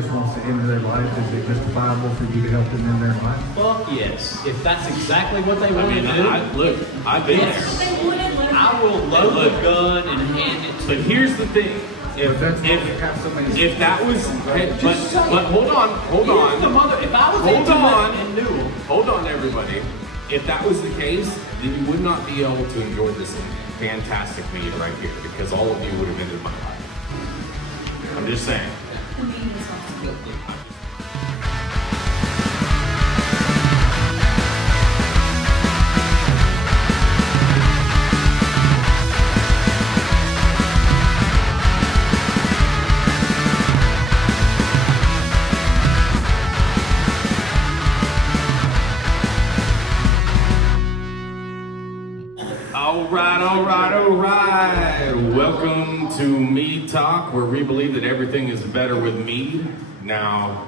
just wants to end their life, is it justifiable for you to help them in their life? Fuck yes. If that's exactly what they want to do. I've been there. I will load the gun and hand it to But here's the thing. If that was, but hold on. If I was Hold on, everybody. If that was the case, then you would not be able to enjoy this fantastic mead right here, because all of you would have ended my life. I'm just saying. All right. Welcome to Mead Talk, where we believe that everything is better with mead. Now,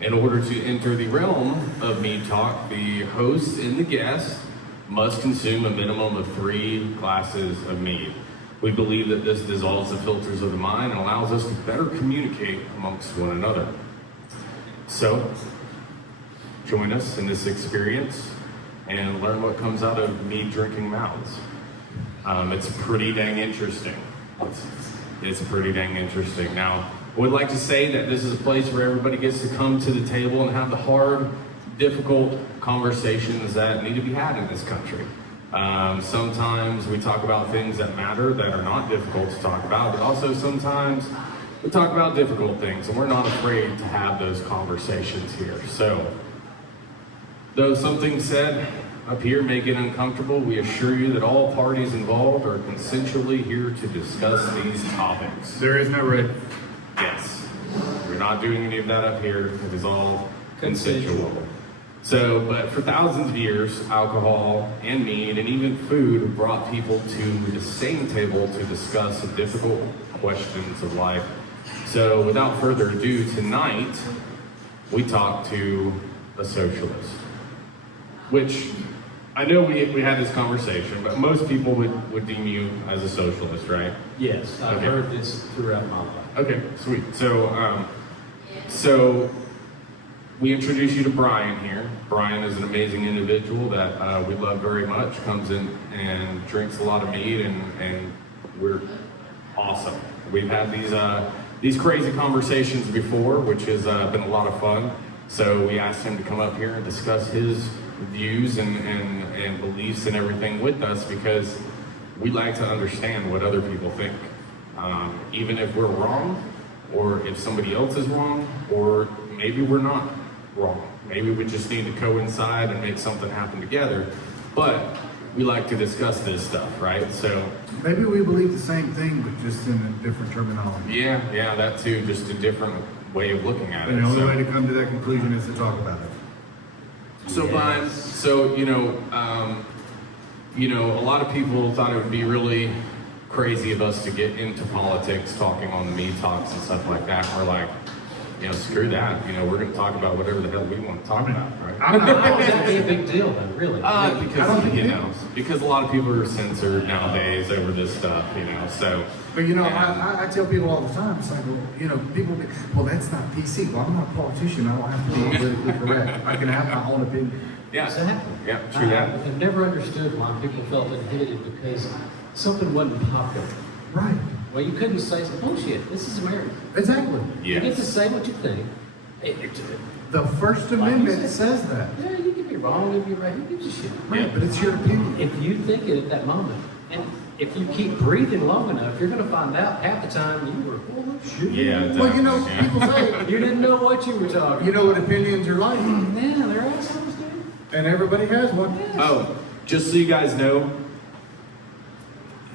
in order to enter the realm of Mead Talk, the host and the guest must consume a minimum of 3 glasses of mead. We believe that this dissolves the filters of the mind and allows us to better communicate amongst one another. So, join us in this experience and learn what comes out of mead drinking mouths. It's pretty dang interesting. It's pretty dang interesting. Now, I would like to say that this is a place where everybody gets to come to the table and have the hard, difficult conversations that need to be had in this country. Sometimes we talk about things that matter, that are not difficult to talk about, but also sometimes we talk about difficult things, and we're not afraid to have those conversations here. So, though something said up here may get uncomfortable, we assure you that all parties involved are consensually here to discuss these topics. There is no red. Yes. We're not doing any of that up here. It is all consensual. So, but for thousands of years, alcohol and mead and even food have brought people to the same table to discuss difficult questions of life. So, without further ado, tonight, we talk to a socialist. Which, I know we had this conversation, but most people would deem you as a socialist, right? Yes, I've heard this throughout my life. Okay, sweet. So we introduce you to Brian here. Brian is an amazing individual that we love very much, comes in and drinks a lot of mead, and we're awesome. We've had these crazy conversations before, which has been a lot of fun. So we asked him to come up here and discuss his views and beliefs and everything with us, because we like to understand what other people think. Even if we're wrong, or if somebody else is wrong, or maybe we're not wrong. Maybe we just need to coincide and make something happen together. But we like to discuss this stuff, right? So maybe we believe the same thing, but just in a different terminology. Yeah, that too, just a different way of looking at it. And the only way to come to that conclusion is to talk about it. So, Brian, a lot of people thought it would be really crazy of us to get into politics, talking on the Mead Talks and stuff like that. And we're like, screw that. We're going to talk about whatever the hell we want to talk about, right? Why would that be a big deal, then, really? Because a lot of people are censored nowadays over this stuff, so. But I tell people all the time, it's like, people think, well, that's not PC. Well, I'm not a politician. I don't have to be politically correct. I can have my own opinion. Yeah, exactly. Yeah, true that. I've never understood why people felt inhibited because something wasn't popular. Right. Well, you couldn't say some bullshit. This is America. Exactly. You get to say what you think. The First Amendment says that. Yeah, you can be wrong, you can be right. Who gives a shit? Right, but it's your opinion. If you think it at that moment, and if you keep breathing long enough, you're going to find out half the time you were full of shit. Yeah. Well, people say you didn't know what you were talking. You know what opinions are like. Yeah, they're assholes, dude. And everybody has one. Yes. Oh, just so you guys know,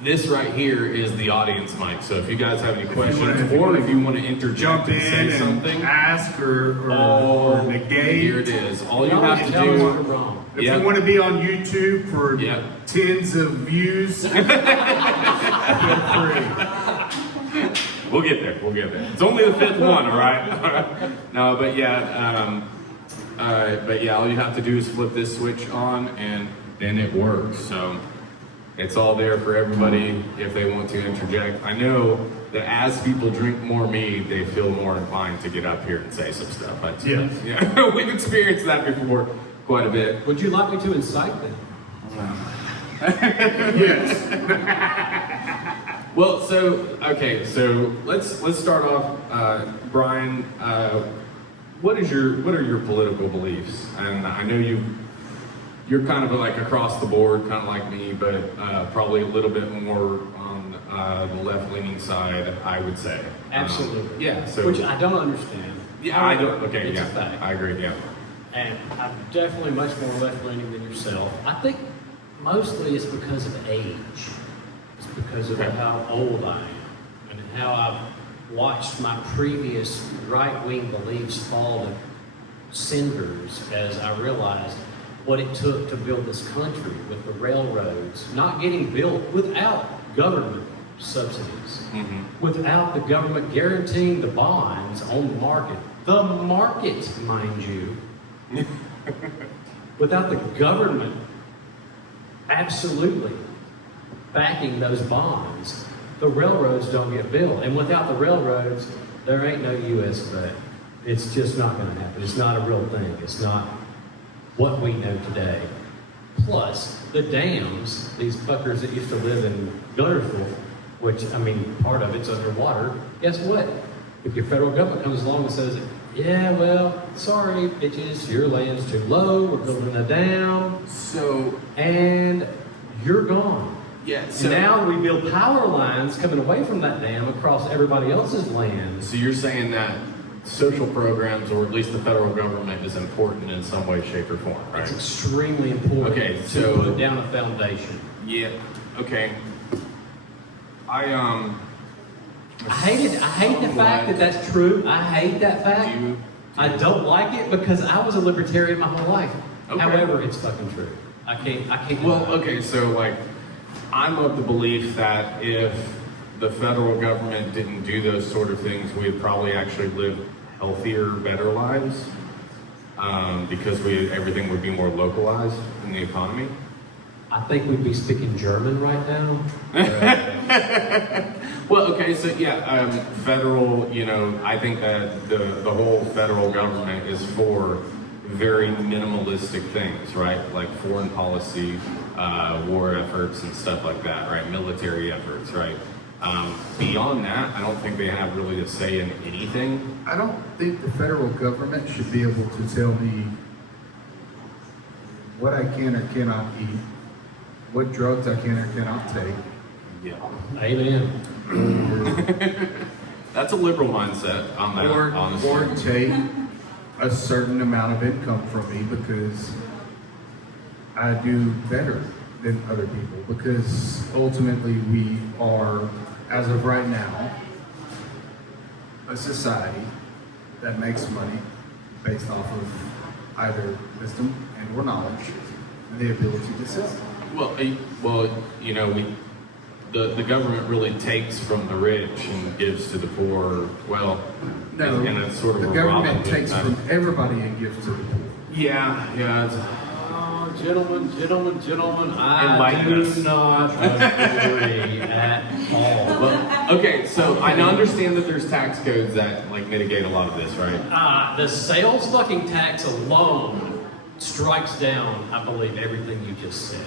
this right here is the audience mic. So if you guys have any questions, or if you want to interject and say something, ask or negate. Here it is. All you have to do. If you want to be on YouTube for tens of views, feel free. We'll get there. It's only the 5th one, all right? No, but all you have to do is flip this switch on, and then it works. So it's all there for everybody if they want to interject. I know that as people drink more mead, they feel more inclined to get up here and say some stuff. Yes. Yeah, we've experienced that before quite a bit. Would you like me to incite them? Yes. Well, so let's start off, Brian. What are your political beliefs? And I know you're kind of like across the board, kind of like me, but probably a little bit more on the left-leaning side, I would say. Absolutely. Yeah. So Which I don't understand. yeah, I don't. Okay. It's Yeah. a fact. I agree. Yeah. And I'm definitely much more left-leaning than yourself. I think mostly it's because of age. It's because of Okay. how old I am and how I've watched my previous right-wing beliefs fall to cinders as I realized what it took to build this country with the railroads not getting built without government subsidies, without the government guaranteeing the bonds on the market. The market, mind you. Without the government absolutely backing those bonds, the railroads don't get built. And without the railroads, there ain't no U.S. of A. It's just not going to happen. It's not a real thing. It's not what we know today. Plus, the dams, these fuckers that used to live in Guntersville, which, I mean, part of it's underwater, guess what? If your federal government comes along and says, yeah, well, sorry, bitches, your land's too low, we're building a dam, So and you're gone. yeah. And now we build power lines coming away from that dam across everybody else's land. So you're saying that social programs, or at least the federal government, is important in some way, shape, or form, right? It's extremely important Okay, to so- put down a foundation. Yeah. Okay. I hate the fact that that's true. I hate that fact. I don't like it because I was a libertarian my whole life. Okay. However, it's fucking true. I can't. Well, deny it. okay, so like, I'm of the belief that if the federal government didn't do those sort of things, we'd probably actually live healthier, better lives, because everything would be more localized in the economy. I think we'd be speaking German right now. Well, okay, so yeah, federal, I think that the whole federal government is for very minimalistic things, right? Like foreign policy, war efforts and stuff like that, right? Military efforts, right? Beyond that, I don't think they have really a say in anything. I don't think the federal government should be able to tell me what I can or cannot eat, what drugs I can or cannot take. Yeah. Amen. That's a liberal mindset on that, honestly. Or take a certain amount of income from me because I do better than other people. Because ultimately we are, as of right now, a society that makes money based off of either wisdom and or knowledge and the ability to sell. The government really takes from the rich and gives to the poor. Well, No, and it's sort of the a government Robin Hood takes kind of- from everybody and gives to the poor. Yeah. Oh, gentlemen, I Enlighten do us. not agree at all. Well, okay, so I understand that there's tax codes that like mitigate a lot of this, right? The sales fucking tax alone strikes down, I believe, everything you just said.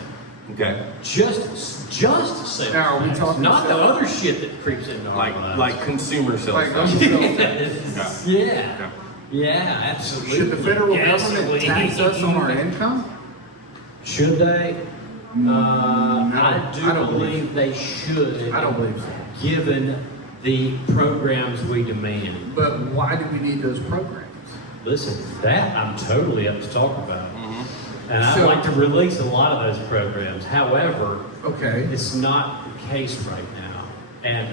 Okay. Just sales Now, are we tax, talking not the sales? other shit that creeps into our lives. Like consumer sales Like tax. Yes. Yeah. Yeah, absolutely. Should the federal Gasoline. government tax us on our income? Should they? I do I don't believe they should. I don't believe so. Given the programs we demand. But why do we need those programs? Listen, that I'm totally up to talk about. And I'd So- like to release a lot of those programs. However, Okay, it's not the case right now. And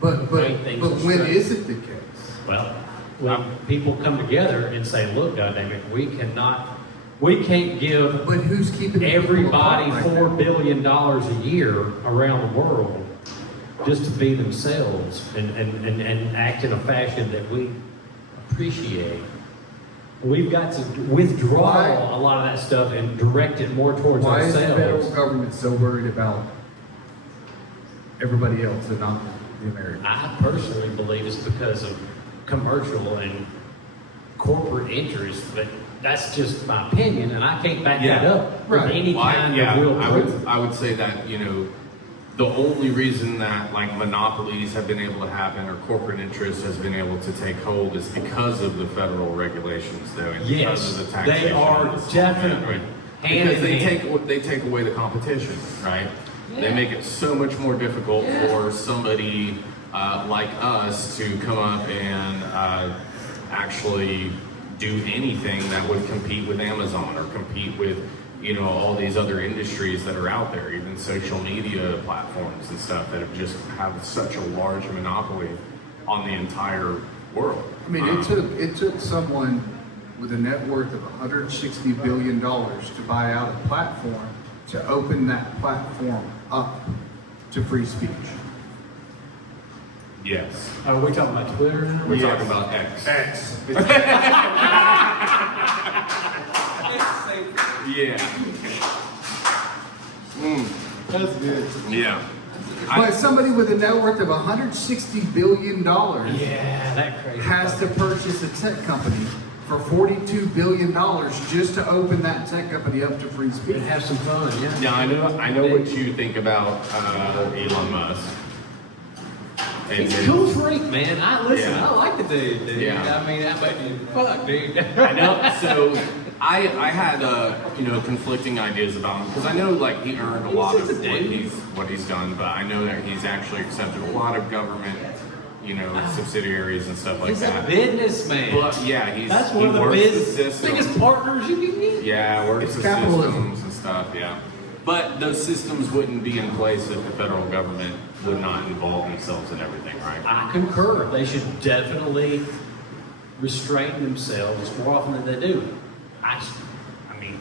but way things are when structured. is it the case? well, when people come together and say, look, goddammit, we can't give But who's keeping people everybody apart right $4 now? billion a year around the world just to be themselves and act in a fashion that we appreciate. We've got to withdraw Why- a lot of that stuff and direct it more towards Why is the federal ourselves. government so worried about everybody else and not the American. I personally believe it's because of commercial and corporate interests, but that's just my opinion, and I can't back that up with Right. any kind of real proof. I would say that, the only reason that like monopolies have been able to happen or corporate interest has been able to take hold is because of the federal regulations, though, and because of the taxation. They are definitely right? hand Because in hand. they take away the competition, right? They make it so much more difficult for somebody like us to come up and actually do anything that would compete with Amazon or compete with all these other industries that are out there, even social media platforms and stuff that have such a large monopoly on the entire world. I mean, it took someone with a net worth of $160 billion to buy out a platform to open that platform up to free speech. Yes. Are we talking about Twitter now? We're Yes. talking about X. X. Yeah. That's good. Yeah. But somebody with a net worth of $160 billion Yeah, that crazy. has to purchase a tech company for $42 billion just to open that tech company up to free speech. And have some fun, yeah. Yeah, I know what you think about Elon Musk. He's a cool freak, man. Yeah. I like the dude. Yeah. I mean, fuck, dude. I know. So I had conflicting ideas about him because I know like he earned a lot of just a dude. what he's done, but I know that he's actually accepted a lot of government subsidiaries and stuff like He's that. a businessman. But yeah, That's he one of the works biggest partners you can get. Yeah, works It's the capitalism. systems and stuff. Yeah, but those systems wouldn't be in place if the federal government would not involve themselves in everything, right? I concur. They should definitely restrain themselves more often than they do. I mean,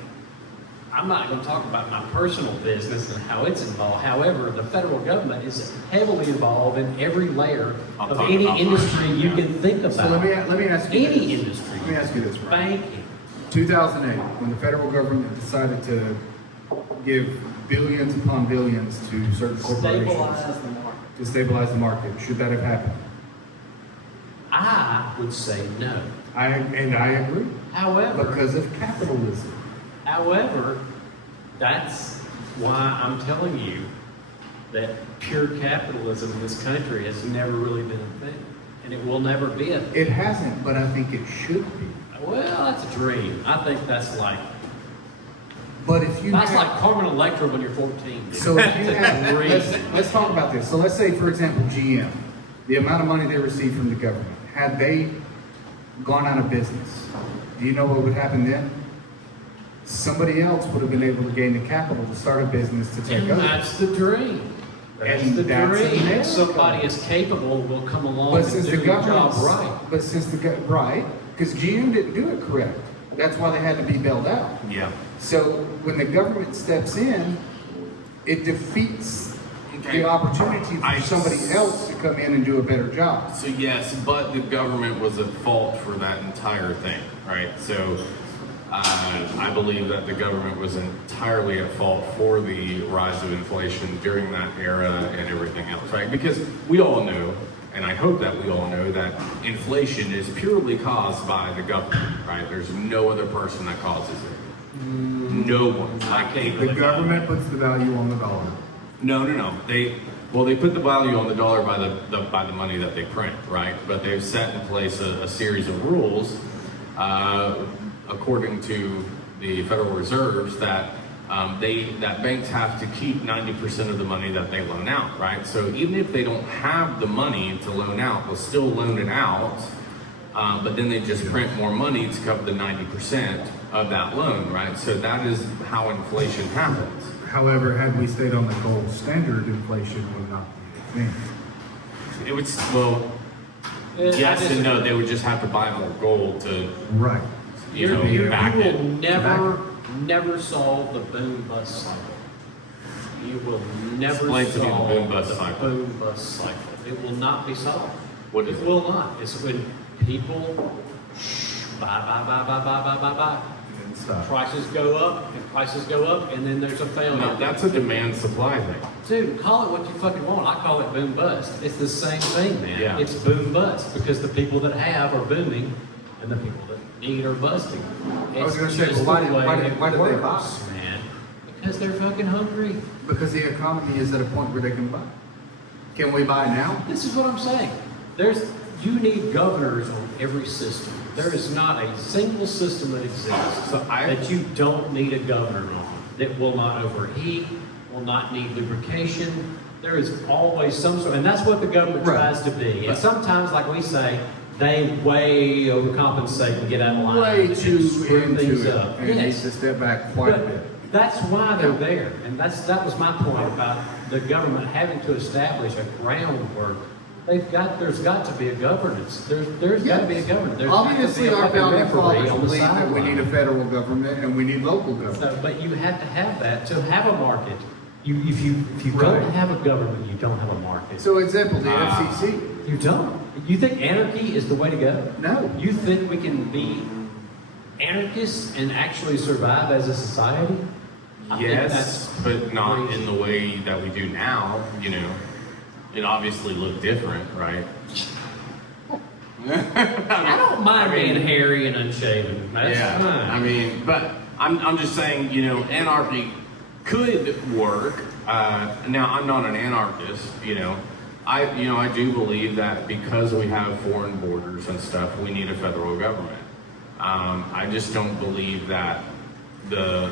I'm not going to talk about my personal business and how it's involved. However, the federal government is heavily involved in every layer I'll of talk any about industry mine, you yeah. can think about. So let me ask you Any this. industry. Let me ask you this, Ryan. Banking. 2008, when the federal government decided to give billions upon billions to certain corporations Stabilize the market. to stabilize the market, should that have happened? I would say no. I agree. However, Because of capitalism. that's why I'm telling you that pure capitalism in this country has never really been a thing. And it will never be a thing. It hasn't, but I think it should be. Well, that's a dream. I think that's like But if you that's have- like Carmen Electra when you're 14. dude. So if you That's a have, dream. let's talk about this. So let's say, for example, GM, the amount of money they received from the government, had they gone out of business, do you know what would happen then? Somebody else would have been able to gain the capital to start a business to take And over. that's the dream. That's And the that's dream. America. Somebody as capable will come along But and since do the the job government, right. but since right, because GM didn't do it correct. That's why they had to be bailed out. Yeah. So when the government steps in, it defeats Okay. the opportunity for I- somebody else to come in and do a better job. So yes, but the government was at fault for that entire thing, right? So I believe that the government was entirely at fault for the rise of inflation during that era and everything else, right? Because we all know, and I hope that we all know, that inflation is purely caused by the government, right? There's no other person that causes it. No one. Like The government puts the value on the dollar. No. They put the value on the dollar by the money that they print, right? But they've set in place a series of rules, according to the Federal Reserves, that banks have to keep 90% of the money that they loan out, right? So even if they don't have the money to loan out, they'll still loan it out, but then they just print more money to cover the 90% of that loan, right? So that is how inflation happens. However, had we stayed on the gold standard, inflation would not be a thing. It would, well, yes and no, they would just have to buy more gold to, Right. You back will it. never solve the boom bust cycle. You will never Explain to me the solve boom bust cycle. boom bust cycle. It will not be solved. What is it? it? Will not. It's when people buy. And stuff. Prices go up, and then there's a failure. No, that's a demand supply thing. Dude, call it what you fucking want. I call it boom bust. It's the same thing, man. Yeah. It's boom bust because the people that have are booming and the people that need are busting. I was It's gonna say, just well, the way why it do they buy? works, man? Because they're fucking hungry. Because the economy is at a point where they can buy. Can we buy now? This is what I'm saying. You need governors on every system. There is not a single system that exists that you don't need a governor on. That will not overheat, will not need lubrication. There is always some sort, and that's what the government tries to be. And sometimes, like we say, they way overcompensate and get out of line. Way and too screw things into it. up. And needs to step back quite a But bit. that's why they're there, and that was my point about the government having to establish a groundwork. There's got to be a governance. There's got to be a government. There's Obviously, got our to be a fucking founding referee fathers on the believe that we sideline. need a federal government and we need local government. So, but you have to have that to have a market. If you Right. don't have a government, you don't have a market. So, example, the FCC. You don't. You think anarchy is the way to go? No. You think we can be anarchists and actually survive as a society? I think Yes, that's but not crazy. in the way that we do now, you know. It obviously looked different, right? I don't mind being hairy and unshaven. That's fine. I mean, but I'm just saying, you know, anarchy could work. Now, I'm not an anarchist, you know. I do believe that because we have foreign borders and stuff, we need a federal government. I just don't believe that the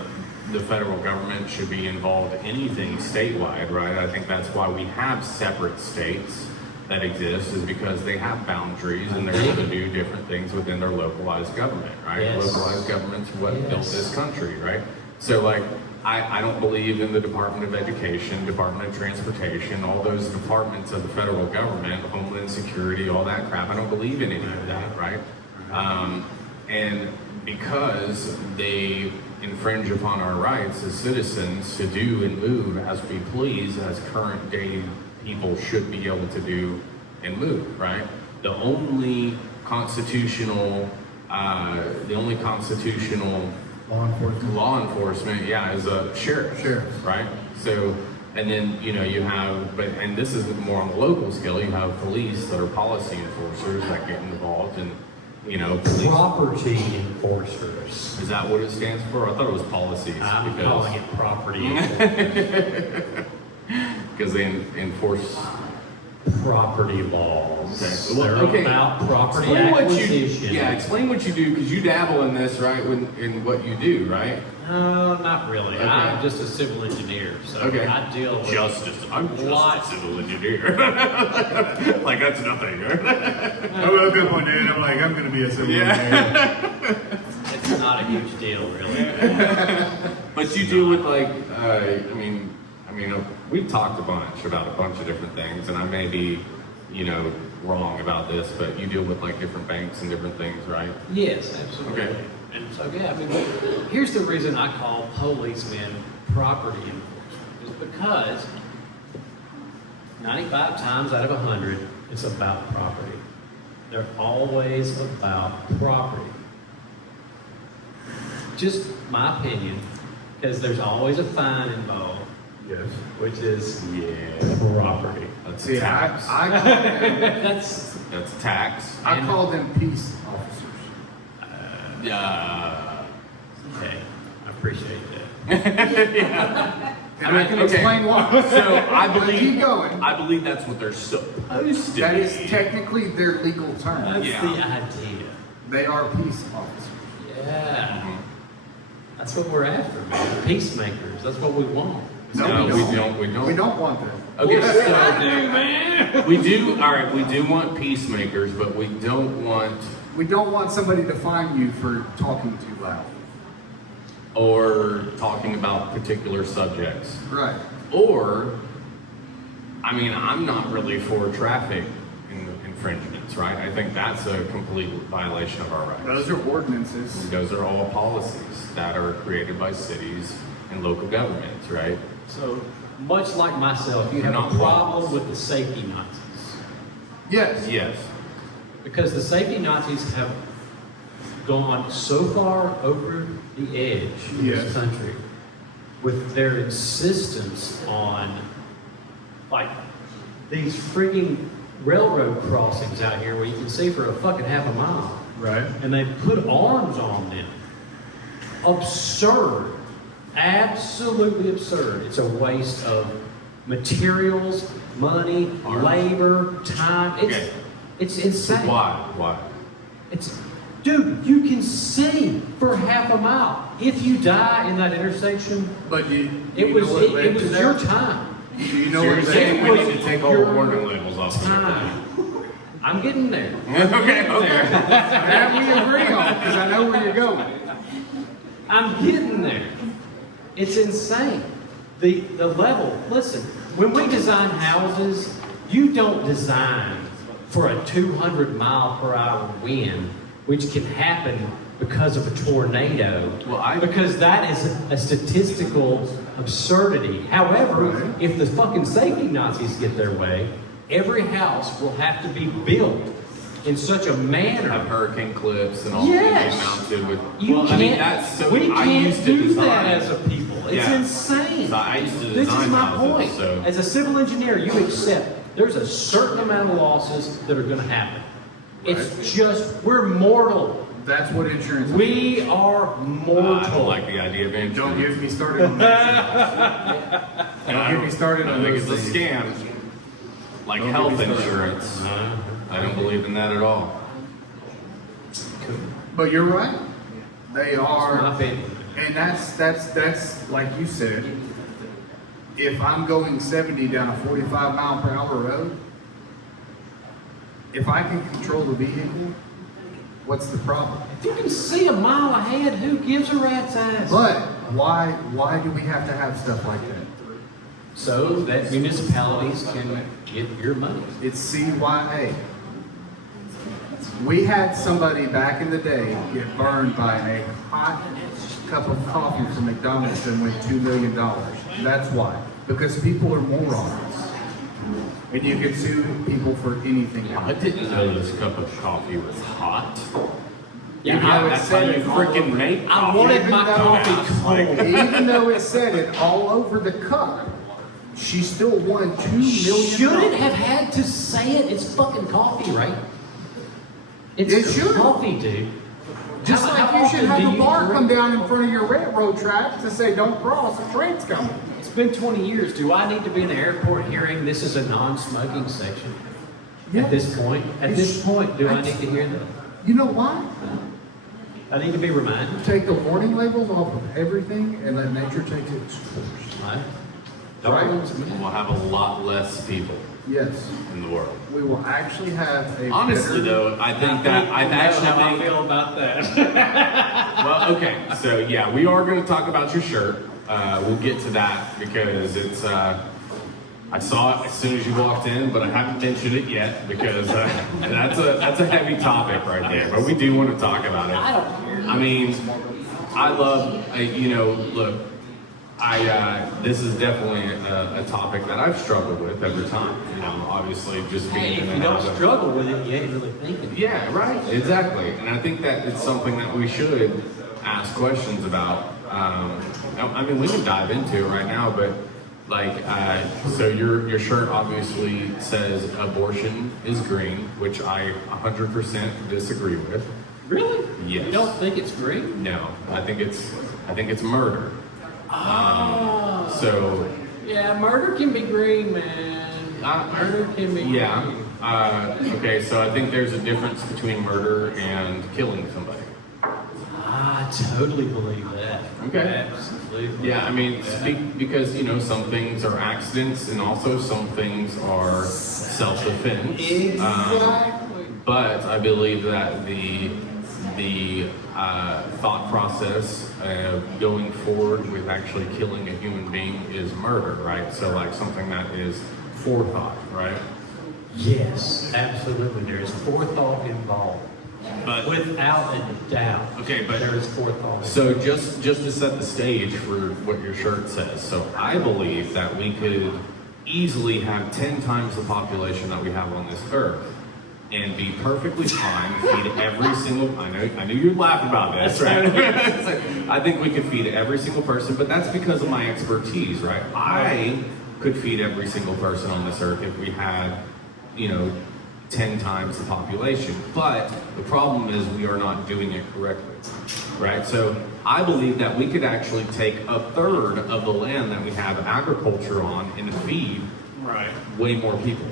federal government should be involved in anything statewide, right? I think that's why we have separate states that exist, is because they have boundaries and they're able to do different things within their localized government, right? Yes. Localized government's what built Yes. this country, right? So like, I don't believe in the Department of Education, Department of Transportation, all those departments of the federal government, Homeland Security, all that crap. I don't believe in any of that, right? And because they infringe upon our rights as citizens to do and move as we please, as current day people should be able to do and move, right? The only constitutional law enforcement, yeah, is a sheriff, right? So, and then, you know, you have, and this is more on the local scale, you have police that are policy enforcers that get involved in, you know, police. Property enforcers. Is that what it stands for? I thought it was policies. I'm because, calling it property enforcers. Because they enforce. Property laws. Okay. Well, They're okay. about property Explain what acquisition. explain what you do, because you dabble in this, right? In what you do, right? No, not really. Okay. I'm just a civil engineer, so Okay. I deal with I'm just lots. a civil engineer. Like that's nothing, right? I woke up one day and I'm like, I'm going to be a civil engineer. It's not a huge deal, really. But you deal with like, I mean, we've talked a bunch about a bunch of different things, and I may be, you know, wrong about this, but you deal with like different banks and different things, right? Yes, absolutely. Okay. And so, yeah, I mean, here's the reason I call policemen property enforcement, is because 95 times out of 100, it's about property. They're always about property. Just my opinion, because there's always a fine involved, Yes. which is Yeah. property. That's See, tax. I call them, That's That's tax. I call them peace officers. Yeah. okay. I appreciate that. And I can explain why. So I But believe keep going. I believe that's what they're supposed to That be. is technically their legal term. That's Yeah. the idea. They are peace officers. Yeah. Mhm. That's what we're after, man. Peacemakers. That's what we want. No, we don't. We don't want that. Okay, Yes, so I do, man. we do. All right, we do want peacemakers, but we don't want We don't want somebody to fine you for talking too loud. or talking about particular subjects. Right. Or, I mean, I'm not really for traffic infringements, right? I think that's a complete violation of our rights. Those are ordinances. Those are all policies that are created by cities and local governments, right? So, much like myself, you They're have not a problem laws. with the safety Nazis. Yes. Yes. Because the safety Nazis have gone so far over the edge in Yes. this country with their insistence on, like, these freaking railroad crossings out here where you can see for a fucking half a mile. Right. And they put arms on them. Absurd. Absolutely absurd. It's a waste of materials, money, Arms. labor, time. Okay. It's insane. Why? It's, dude, you can see for half a mile. If you die in that intersection, But it was your time. Do you So know you're what saying they we need to take all Your warning labels off of everything? Time. I'm getting there. Okay. that we agree on? Because I know where you're going. I'm getting there. It's insane. The level, listen, when we design houses, you don't design for a 200 mile per hour wind, which can happen because of a tornado. Because that is a statistical absurdity. However, if the fucking safety Nazis get their way, every house will have to be built in such a manner. Have hurricane clips and all Yes. that mounted with. You well, can't, I mean, that's so. we I can't used to do design. that as a people. It's Yeah. insane. So I used to This design is my houses, point. so- As a civil engineer, you accept there's a certain amount of losses that are going to happen. It's just, we're mortal. That's what insurance is. We are mortal. I don't like the idea of insurance. Don't get me started on that. Don't get me started on I think those it's a things. scam. Like Don't health get me started. insurance. I don't believe in that at all. But you're right. They My are, opinion. and that's like you said. If I'm going 70 down a 45 mile per hour road, if I can control the vehicle, what's the problem? If you can see a mile ahead, who gives a rat's ass? But why do we have to have stuff like that? So that municipalities can get your money. It's CYA. We had somebody back in the day get burned by a hot cup of coffee from McDonald's and went $2 million. That's why. Because people are morons. And you can sue people for anything I else. didn't know this cup of coffee was hot. Even though it that's how said you it all freaking over- make I coffee. wanted my Even though- coffee cold. Even though it said it all over the cup, she still won $2 million. Shouldn't have had to say it. It's fucking coffee, right? It's It should. coffee, dude. Just How- like how you should often do have a you bar drink? come down in front of your railroad tracks to say, "Don't cross, a train's coming." It's been 20 years. Do I need to be in the airport hearing this is a non-smoking section? Yeah. At this point? At this point, do I need to hear that? You know why? I need to be reminded. Take the warning labels off of everything and let nature take its course. Right? Right. We'll have a lot less people Yes, in the world. we will actually have a Honestly, better- though, I think that I actually think. feel about that. Well, okay, so yeah, we are going to talk about your shirt. We'll get to that because it's. I saw it as soon as you walked in, but I haven't mentioned it yet because that's a heavy topic right there. But we do want to talk about it. I don't care. I mean, I love, look, this is definitely a topic that I've struggled with every time. Obviously, just being Hey, in if and you out don't of- struggle with it, you ain't really thinking. Yeah, right. Exactly. And I think that it's something that we should ask questions about. I mean, we can dive into it right now, but so your shirt obviously says abortion is green, which I 100% disagree with. Really? Yes. You don't think it's green? No, I think it's murder. Oh. So Yeah, murder can be green, man. Murder can be yeah. green. Okay, so I think there's a difference between murder and killing somebody. I totally believe that. Okay. Absolutely. Yeah, I mean, because some things are accidents and also some things are self-defense. Exactly. But I believe that the thought process going forward with actually killing a human being is murder, right? So like something that is forethought, right? Yes, absolutely. There is forethought involved. But Without a doubt. Okay, but- there is forethought. so just to set the stage for what your shirt says. So I believe that we could easily have 10 times the population that we have on this earth. and be perfectly fine, feed every single, I knew you'd laugh about this, right? It's like, I think we could feed every single person, but that's because of my expertise, right? I could feed every single person on this earth if we had, 10 times the population. But the problem is we are not doing it correctly, right? So I believe that we could actually take a third of the land that we have agriculture on and feed way more people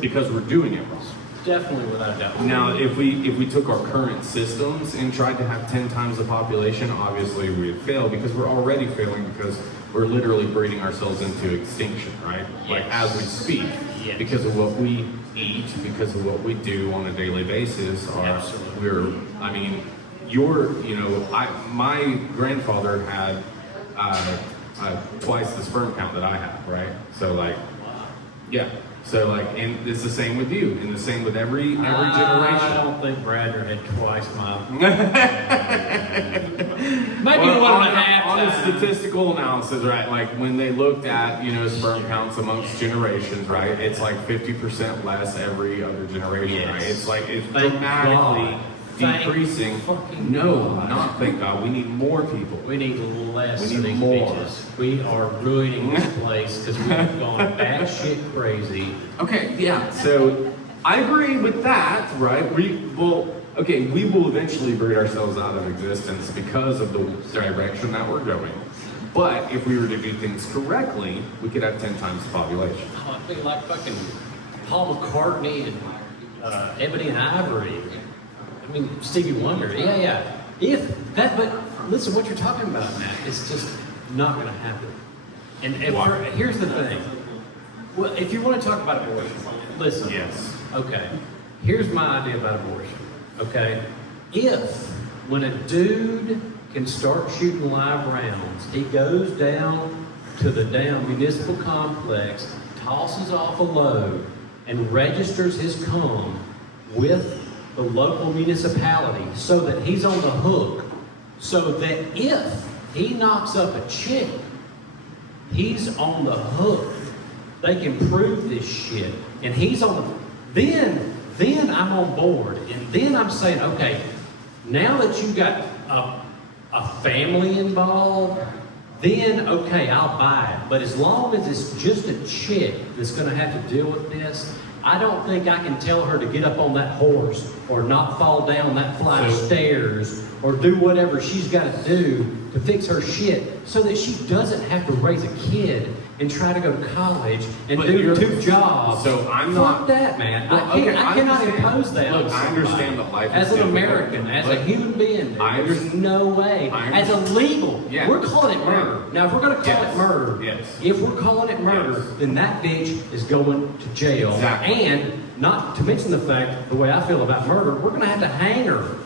because we're doing it wrong. Definitely, without a doubt. Now, if we took our current systems and tried to have 10 times the population, obviously we would fail because we're already failing because we're literally breeding ourselves into extinction, right? Like as we speak, because of what we eat, because of what we do on a daily basis. My grandfather had twice the sperm count that I have, right? So and it's the same with you, and the same with every generation. I don't think Bradner had twice my. Maybe one and a half. On a statistical analysis, right? Like when they looked at sperm counts amongst generations, right? It's like 50% less every other generation, right? It's like it's dramatically decreasing. No, not thank God. We need more people. We need less. We need more. Beaches. We are ruining this place because we've gone batshit crazy. Okay, yeah. So I agree with that, right? We will eventually breed ourselves out of existence because of the direction that we're going. But if we were to do things correctly, we could have 10 times the population. Oh, I think like fucking Paul McCartney and Ebony and Ivory. I mean, Stevie Wonder. Yeah. But listen, what you're talking about, Matt, it's just not going to happen. And here's the thing. Well, if you want to talk about abortion, listen. Yes. Okay. Here's my idea about abortion. Okay. When a dude can start shooting live rounds, he goes down to the municipal complex, tosses off a load, and registers his cum with the local municipality so that he's on the hook, so that if he knocks up a chick, he's on the hook. They can prove this shit, and he's on the. Then I'm on board, and then I'm saying, okay, now that you got a family involved, then okay, I'll buy it. But as long as it's just a chick that's going to have to deal with this, I don't think I can tell her to get up on that horse or not fall down that flight of stairs or do whatever she's got to do to fix her shit so that she doesn't have to raise a kid and try to go to college and do 2 jobs. So I'm Fuck that, man. I cannot impose that on somebody. I understand that life as is an difficult. American, as a human being, there's no way. As a legal, we're calling it murder. Now, if we're going to call it murder, if we're calling it murder, then that bitch is going to jail. Exactly. And not to mention the fact, the way I feel about murder, we're going to have to hang her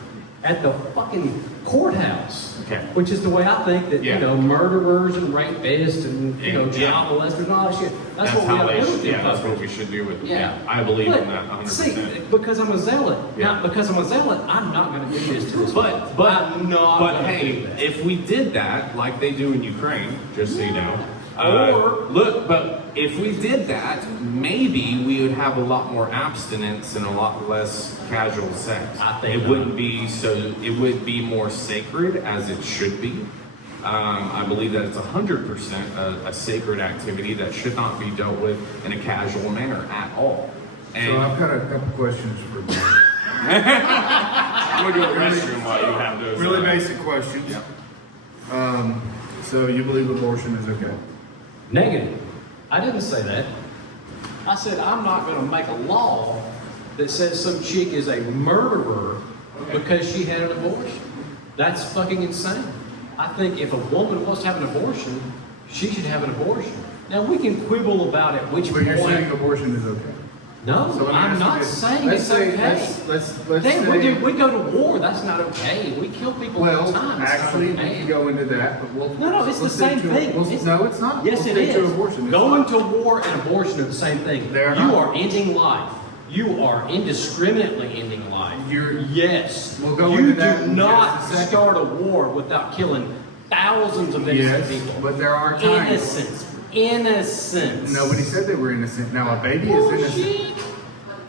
at the fucking courthouse. Okay. Which is the way I think that, murderers and rapists and, child molesters and all that shit. That's what we have to do with them. That's what we should do with them. Yeah. I believe in that 100%. See, because I'm a zealot. Not because I'm a zealot, I'm not going to do this to this. But I'm not But gonna hey, do that. if we did that, like they do in Ukraine, just so you know. But if we did that, maybe we would have a lot more abstinence and a lot less casual sex. I think it wouldn't be so. It would be more sacred as it should be. I believe that it's 100% a sacred activity that should not be dealt with in a casual manner at all. And So I've got a couple questions for you. I'm gonna go to the restroom while you have those. Really basic questions. Yeah. So you believe abortion is okay? Negative. I didn't say that. I said I'm not going to make a law that says some chick is a murderer because she had an abortion. That's fucking insane. I think if a woman wants to have an abortion, she should have an abortion. Now we can quibble about at which But you're point. saying abortion is okay? No, So let me I'm ask you not this. saying Let's it's say- okay. Let's Then say. we go to war. That's not okay. We kill people all Well, the time. It's actually, not we okay. can go into that, but we'll. No, it's the we'll stick same to- thing. we'll- It's- No, it's not. Yes, We'll it stick to is. abortion. It's Going not. to war and abortion are the same thing. They're You not. are ending life. You are indiscriminately ending life. Yes. We'll go you into that do in not just a second. start a war without killing thousands of innocent Yes, people. but there are times. Innocence. Nobody said they were innocent. Now a baby is innocent. Bullshit.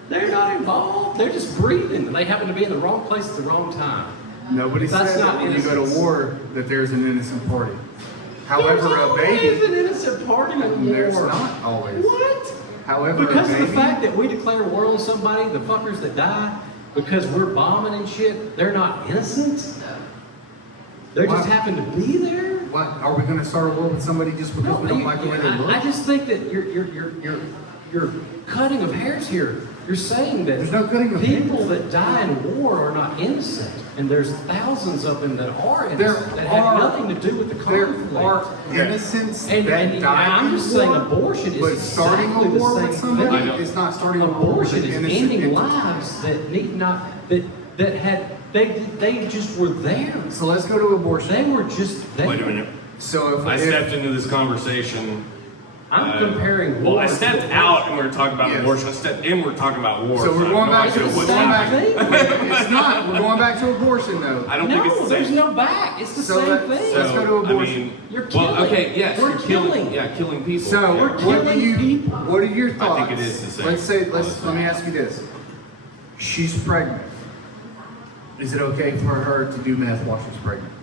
They're not involved. They're just breathing. They happen to be in the wrong place at the wrong time. Nobody That's said that not when you go innocence. to war that there's an innocent party. There's However, a always baby, an innocent party in there's war. not always. What? However, Because a of the baby, fact that we declare war on somebody, the fuckers that die, because we're bombing and shit, they're not innocent. They just Why? happen to be there. what, are we going to start a war with somebody just because we don't like the way they look? I just think that you're cutting of hairs here. You're saying that There's no cutting of people that die in war are not innocent, and there's thousands of them that are innocent that have nothing to do with the There conflict. are innocents And that die I'm in just saying war, abortion is but starting exactly a the war same with somebody thing. is not starting a war with Abortion an is innocent ending entity. lives that need not that had they just were there. So let's go to abortion. They were just there. Wait a minute. So if I stepped into this conversation. I'm comparing Well, war I to stepped abortion. out and we were talking about Yes. abortion. I stepped in, we were talking about war. So we're I have going no back to idea It's what's the same happening. thing. it's not. We're going back to abortion though. I don't think it's No, the there's same. no back. It's the So same let's- thing. let's go to abortion. I mean, You're well, killing. okay, yes, We're you're killing. killing. Yeah, killing people. So Yeah. what do killing you? people. What are your thoughts? I think it is the same. Let's say. Let me ask you this. She's pregnant. Is it okay for her to do meth while she's pregnant?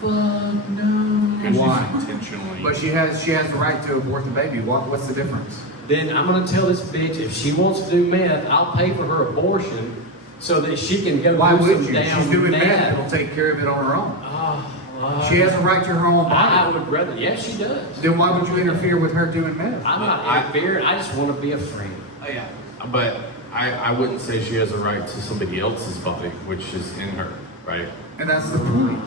Fuck no. Because Why? she's intentionally. But she has the right to abort the baby. What's the difference? Then I'm gonna tell this bitch if she wants to do meth, I'll pay for her abortion so that she can go Why do would some you? damn She's doing meth. meth. It'll take care of it on her own. Oh, She has a right to her own I body. would rather. Yeah, she does. Then why would you interfere with her doing meth? I'm not interfering. I just want to be a friend. Oh yeah. But I wouldn't say she has a right to somebody else's body, which is in her, right? And that's the point.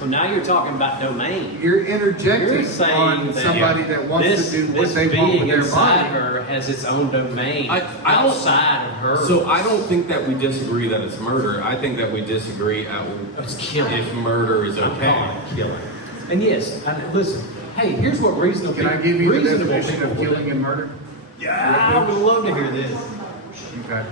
Well, now you're talking about domain. You're You're interjecting saying on that somebody that wants this, to do what this they want being with their inside body. her has its own domain I don't- outside of her. So I don't think that we disagree that it's murder. I think that we disagree at It's killing. if murder is I'm okay. calling it killing. And yes, listen. Hey, here's what reasonable. Can I give you the reasonable definition of people will killing do. and murder? Yeah, I would love to hear this. Okay.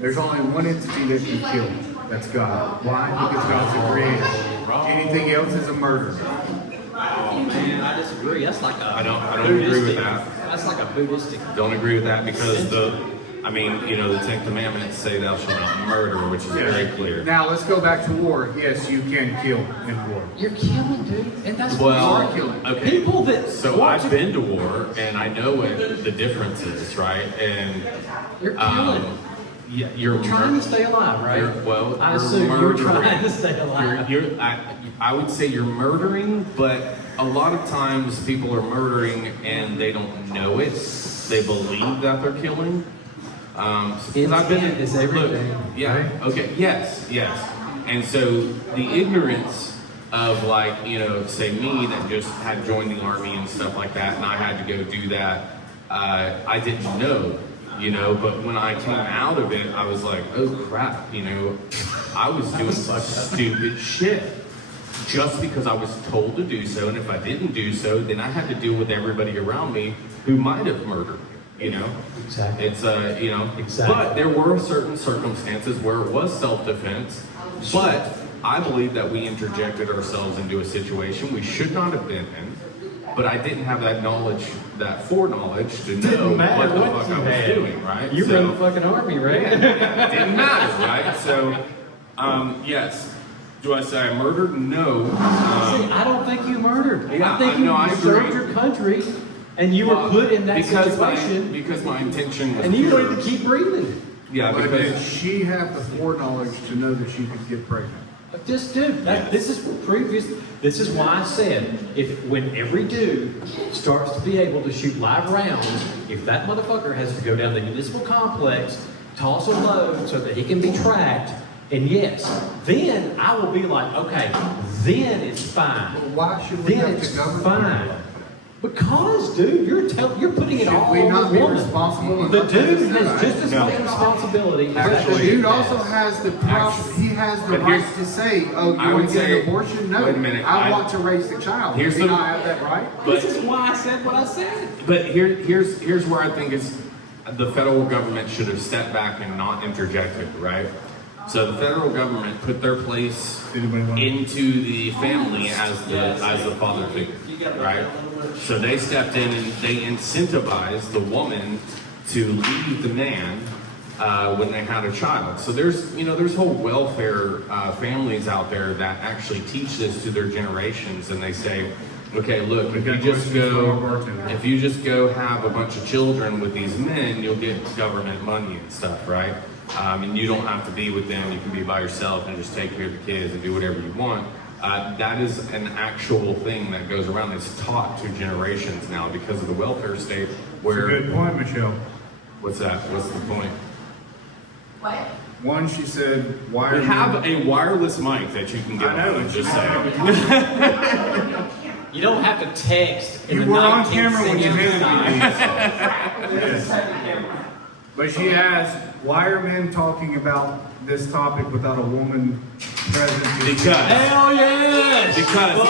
There's only one entity that can kill. That's God. Why? Because God's the creator. Anything else is a murder. Oh man, I disagree. That's like a I don't agree with Buddhistic- that. That's like a Buddhistic. Don't agree with that because the Ten Commandments say thou shalt not murder, which is very clear. Now let's go back to war. Yes, you can kill in war. You're killing, dude, and that's You are Well, killing. okay. people that. So want I've to- been to war and I know what the difference is, right? And You're killing. yeah, you're Trying to stay alive, right? Well, I you're assume you're murdering. trying to stay alive. I would say you're murdering, but a lot of times people are murdering and they don't know it. They believe that they're killing. 'Cause Intent is everything, Look, yeah. right? Okay. Yes. Yes. And so the ignorance of say me that just had joined the army and stuff like that, and I had to go do that. I didn't know. But when I came out of it, I was like, oh crap, I was doing some stupid shit just because I was told to do so, and if I didn't do so, then I had to deal with everybody around me who might have murdered me, Exactly. It's, Exactly. but there were certain circumstances where it was self-defense, but I believe that we interjected ourselves into a situation we should not have been in. But I didn't have that knowledge, that foreknowledge to know Didn't matter what the what fuck you I was had. doing, right? You So- run the fucking army, right? it didn't matter, right? So, yes. Do I say I murdered? No. See, I don't think you murdered. Yeah, I think you I served agree. your country, and you were put in that because situation, because my intention was and you pure. wanted to keep breathing. Yeah, But because did she have the foreknowledge to know that she could get pregnant? But this dude, Yes. this is previous. This is why I said, when every dude starts to be able to shoot live rounds, if that motherfucker has to go down the municipal complex, toss a load so that he can be tracked, and yes, then I will be like, okay, then it's fine. Why should we Then have it's to govern? fine. Because, dude, you're putting it Should all we on not the be woman. responsible The enough to dude decide? has just as No. much responsibility. as Actually, The that dude chick also has the he has the but right here's- to say, oh, you I want would to get say- an abortion? No, wait a minute, I I- want to raise the child. Here's Does he the- not have that right? but This is why I said what I said. but here's where I think is the federal government should have stepped back and not interjected, right? So the federal government put their place into the family as the father figure, right? So they stepped in and they incentivized the woman to leave the man when they had a child. So there's whole welfare families out there that actually teach this to their generations, and they say, okay, look, if you just go have a bunch of children with these men, you'll get government money and stuff, right? And you don't have to be with them. You can be by yourself and just take care of the kids and do whatever you want. That is an actual thing that goes around. It's taught to generations now because of the welfare state. Where That's a good point, Michelle. What's that? What's the point? What? One, she said, why We have a wireless mic that you can get I know, on. Just saying. You don't have to text. In You the were on 19th camera when you century handed me style. these. But she asked, why are men talking about this topic without a woman present? Hell yes! Because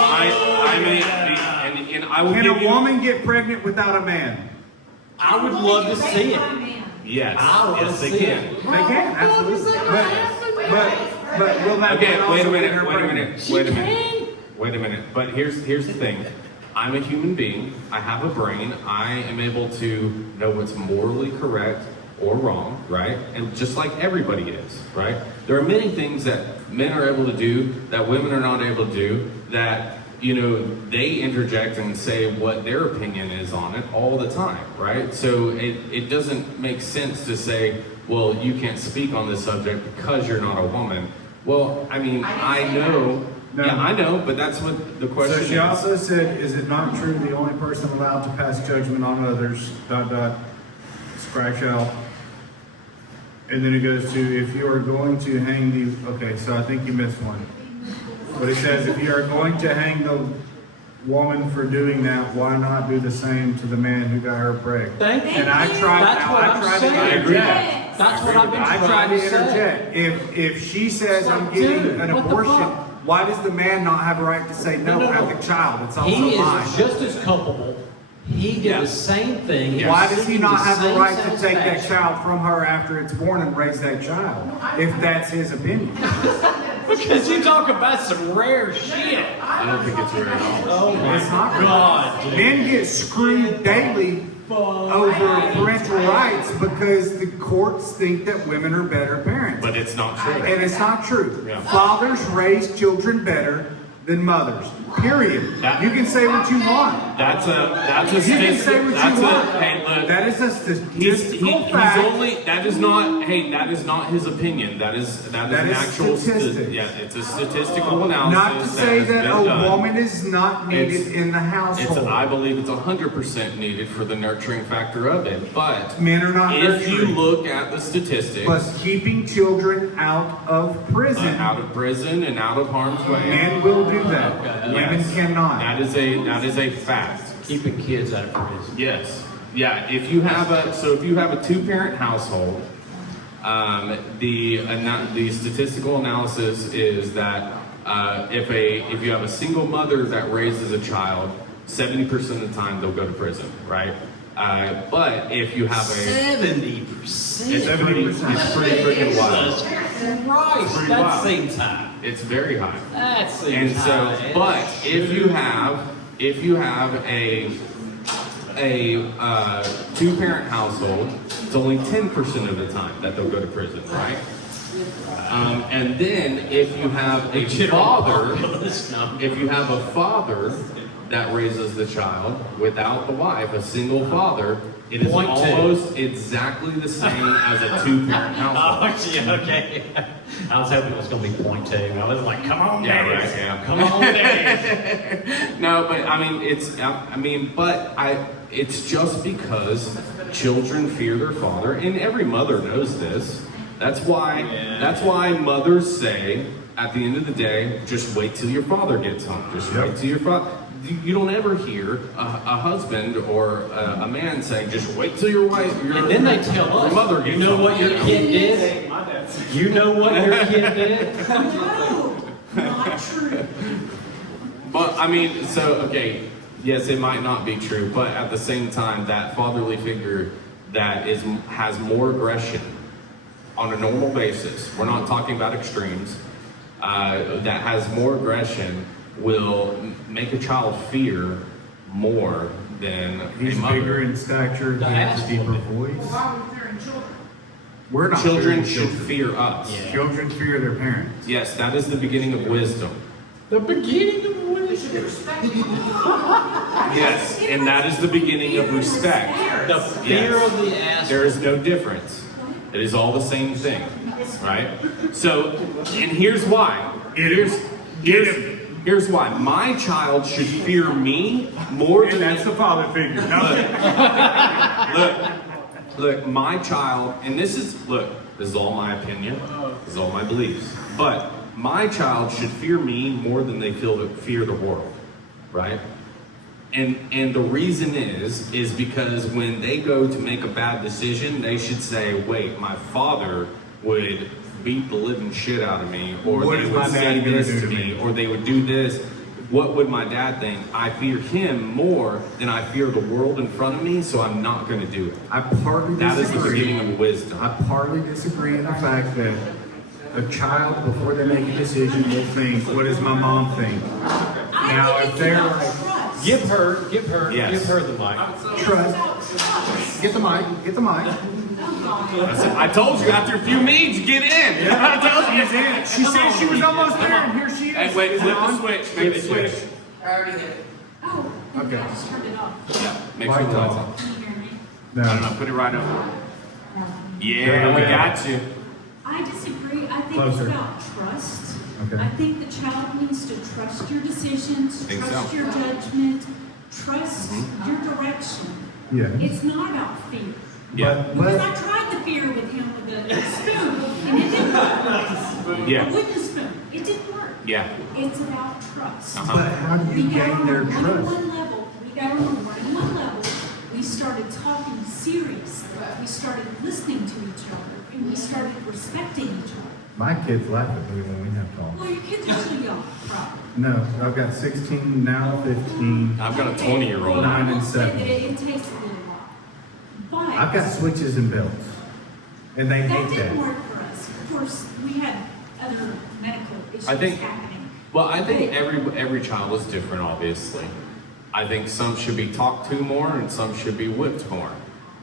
I will Can give a you. woman get pregnant without a man? I would love to see it. Yes, I want yes, to they see can. it. They can, absolutely. But will that Okay, man wait a also minute, get her wait a pregnant? minute, wait a minute, wait a minute. But here's the thing. I'm a human being. I have a brain. I am able to know what's morally correct or wrong, right? And just like everybody is, right? There are many things that men are able to do that women are not able to do, that, they interject and say what their opinion is on it all the time, right? So it doesn't make sense to say, well, you can't speak on this subject because you're not a woman. Well, I mean, I know. No. Yeah, I know, but that's what the question So is. she also said, is it not true the only person allowed to pass judgment on others, ... scratch out. And then it goes to, if you are going to hang the, okay, so I think you missed one. But it says, if you are going to hang the woman for doing that, why not do the same to the man who got her pregnant? Thank you. And I tried, That's now what I I'm tried saying. to I agree. interject. That's what I've been I tried trying to to say. interject. If she says I'm Like, getting dude, an what the abortion, fuck? why does the man not have a right to say no, No. have the child? It's also He mine. is just as culpable. He did Yeah. the same thing. He Why was does he seeking not the have the same right to take that satisfaction. child from her after it's born and raise that child? If that's his opinion. Because you talk about some rare shit. I don't think it's rare at all. Oh my It's not God, dude. Men get screwed daily over parental rights because the courts think that women are better parents. But it's not true. And it's not true. Yeah. Fathers raise children better than mothers. Period. That- You can say what you want. That's a You can say statistic. what That's you want. hey, look. That is a He's statistical fact. only, that is not his opinion. That is That an is actual statistics. yeah, it's a statistical analysis. Not to say has that been a done. woman is not needed It's- in the household. I believe it's 100% needed for the nurturing factor of it. But Men are not if you nurturing. look at the statistics, Plus, keeping children out of prison. out of prison and out of harm's way, Men will do that. Okay. Women yes, cannot. that is a fact. Keeping kids out of prison. Yes. Yeah. If you have a two-parent household, the statistical analysis is that if you have a single mother that raises a child, 70% of the time they'll go to prison, right? But if you have 70%. it's pretty freaking wild. Jesus Christ, Pretty that wild. seems high. It's very high. That seems And so, high. but if you have a two-parent household, it's only 10% of the time that they'll go to prison, right? And then if you have a father, that raises the child without the wife, a single father, it is 0.2. almost exactly the same as a two-parent household. Oh, yeah, okay. I was hoping it was going to be 0.2. I was like, come on, Yeah, daddy. right, yeah. Come on, daddy. No, but I mean, it's just because children fear their father, and every mother knows this. That's why mothers say, at the end of the day, just wait till your father gets home. Just wait till your father. You don't ever hear a husband or a man saying, just wait till your wife. And then they tell us, mother you gets know home. what your kid did? You know what your kid did? No, not true. But I mean, so okay, yes, it might not be true, but at the same time, that fatherly figure that has more aggression on a normal basis, we're not talking about extremes, that has more aggression will make a child fear more than He's a mother. bigger in stature, he has a deeper voice. Why would fearing children? We're not Children fearing should fear us. Yeah. Children fear their parents. Yes, that is the beginning of wisdom. The beginning of They should be respected. Yes, and that is the beginning of respect. the fear of the ass. There is no difference. It is all the same thing, right? So, and here's why. Here's why. My child should fear me more And than that's the father figure. Look, my child, and this is all my opinion, this is all my beliefs, but my child should fear me more than they fear the world, right? And the reason is because when they go to make a bad decision, they should say, wait, my father would beat the living shit out of me, or What they is would my say dad gonna this do to to me, me? or they would do this. What would my dad think? I fear him more than I fear the world in front of me, so I'm not going to do it. I partly That is the disagree. beginning of wisdom. I partly disagree in the fact that a child, before they make a decision, will think, what does my mom think? Now, if they're like, Give her Yes. the mic. trust, get the mic. I told you after a few meads, get in. I told you. She's in. She said she was almost there, and here she is. Hey, wait, Is it flip the on? switch. Make the switch. I already did it. Oh, Okay. I just turned it off. Yeah, make sure the lights on. Can you hear me? No, No. put it right up. Yeah, we got you. I disagree. I think Closer. it's about trust. Okay. I think the child needs to trust your decisions, Think trust so. your judgment, trust your direction. Yeah. It's not about fear. Yeah. Because I tried the fear with him with a spoon, and it didn't work. Yeah. A wooden spoon. It didn't work. Yeah. It's about trust. Uh-huh. But how do you We got gain on their a trust? one-on-one level. We got on a one-on-one level. We started talking seriously. We started listening to each other, and we started respecting each other. My kids laugh at me when we have talk. Well, your kids are too young, probably. No, I've got 16, now 15. I've got a 20-year-old. Well, I 9 will and say 7. that it takes a little while. But I've got switches and belts. And they that hate didn't that. work for us. Of course, we had other medical issues I think- happening. Well, I think every child is different, obviously. I think some should be talked to more and some should be whipped more,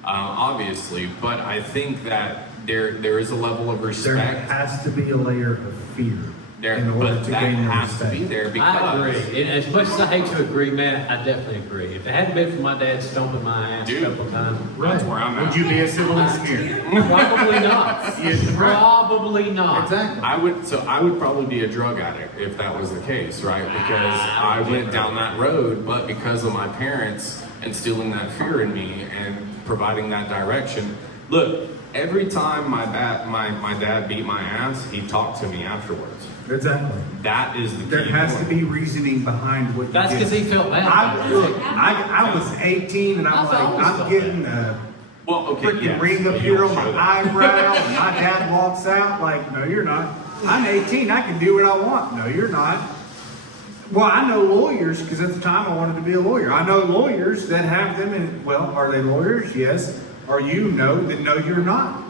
obviously. But I think that there is a level of There respect has to be a layer of fear there, in order but to that gain their has to respect. be there I because agree. And as much as I hate to agree, man, I definitely agree. If it hadn't been for my dad stomping my ass Dude. a couple times, that's where I'm Would at. you be a civil engineer? probably not. Yes, right. Probably not. Exactly. I would probably be a drug addict if that was the case, right? Because I went down that road, but because of my parents instilling that fear in me and providing that direction. Look, every time my dad beat my ass, he talked to me afterwards. Exactly. That is the key. There has to point. be reasoning behind what you That's did. because he felt bad. I was 18 and I'm I've always like, I'm felt getting Well, okay, freaking yes. ring up You here don't on my show that. eyebrow, and my dad walks out like, no, you're not. I'm 18, I can do what I want. No, you're not. Well, I know lawyers, because at the time I wanted to be a lawyer. I know lawyers that have them in, well, are they lawyers? Yes. Are you? No. Then no, you're not.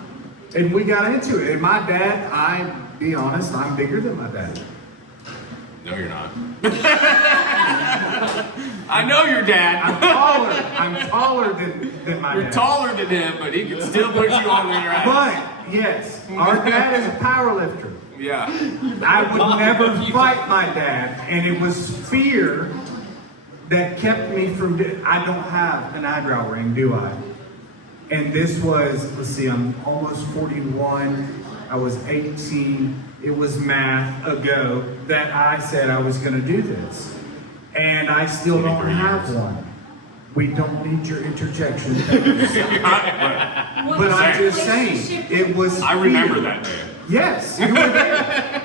And we got into it. And my dad, I be honest, I'm bigger than my dad. No, you're not. I know your dad. I'm taller than my You're dad. taller than him, but he can still put you on your ass. But, yes, our dad is a power lifter. Yeah. I would never fight my dad, and it was fear that kept me from. I don't have an eyebrow ring, do I? And this was, let's see, I'm almost 41. I was 18. It was math ago that I said I was going to do this, and I still don't 23 have years. one. We don't need your interjection. What But is I'm your just saying, relationship it was. I remember fear. that day. Yes, you were there.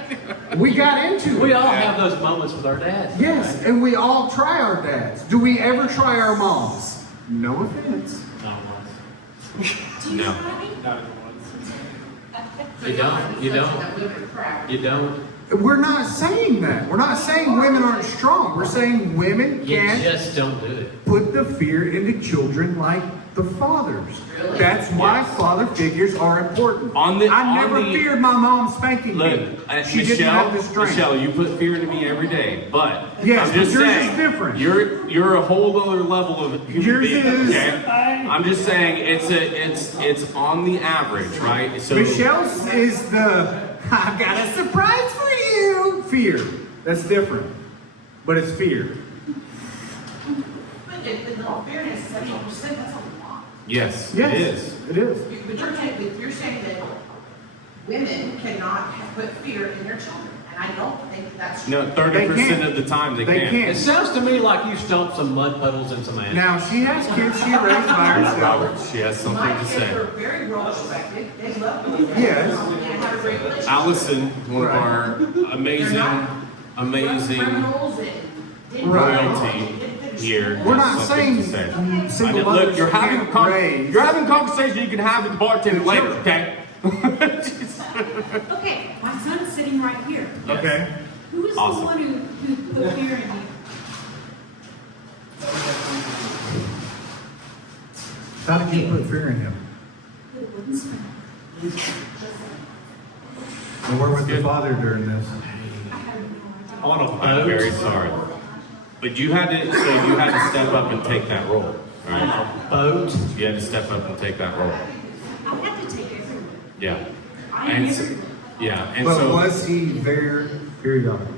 We got into it. We all have those moments with our dads. Yes, and we all try our dads. Do we ever try our moms? No offense. Do you No. try? You don't. You don't. You don't. We're not saying that. We're not saying women aren't strong. We're saying women You can't just don't do it. put the fear into children like The fathers. Really? That's why Yes. father figures are important. On the- I on never the- feared my mom spanking Look, me. She Michelle, didn't have the strength. Michelle, you put fear into me every day, but Yes, I'm just but yours saying, is different. You're a whole other level of human Yours being. is- Okay? I'm just saying it's on the average, right? So Michelle's is the I've got a surprise for you. Fear. That's different. But it's fear. But in all fairness, 70%, that's a lot. yes, Yes, it is. It is. But you're saying that women cannot put fear in their children, and I don't think that's true. No, They 30% can't. of the time they They can't. can't. It sounds to me like you stomped some mud puddles in some ass. Now she has kids she raised by Miss herself. Roberts, she has something My to kids say. are very well respected. They love me. Yes. And have a great relationship. Allison, one of Right. our amazing, They're not amazing criminals and didn't royalty here. We're has not something saying to say. single I know- mothers Look, you're having can't raise. you're having a conversation you can have with the bartender later, okay? Okay, my son's sitting right here. Okay. Who is Awesome. the one who put fear in you? How did you put fear in him? That it wouldn't spend. And where was the father during this? I have no idea. On a boat. I'm very sorry, but you had to. So you had to step up and take that role, right? Boat. You had to step up and take that role. I had to take everyone. Yeah. I am And so, everyone. yeah, and But so was he there periodically?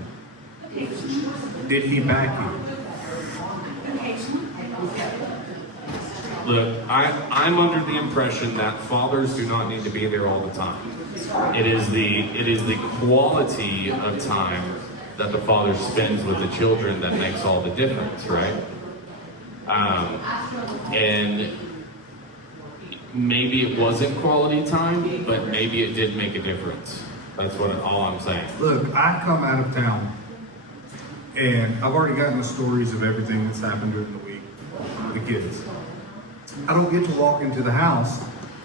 Occasionally. Did he back you? Occasionally. look, I'm under the impression that fathers do not need to be there all the time. It is the quality of time that the father spends with the children that makes all the difference, right? And maybe it wasn't quality time, but maybe it did make a difference. That's all I'm saying. Look, I come out of town, and I've already gotten the stories of everything that's happened during the week, the kids. I don't get to walk into the house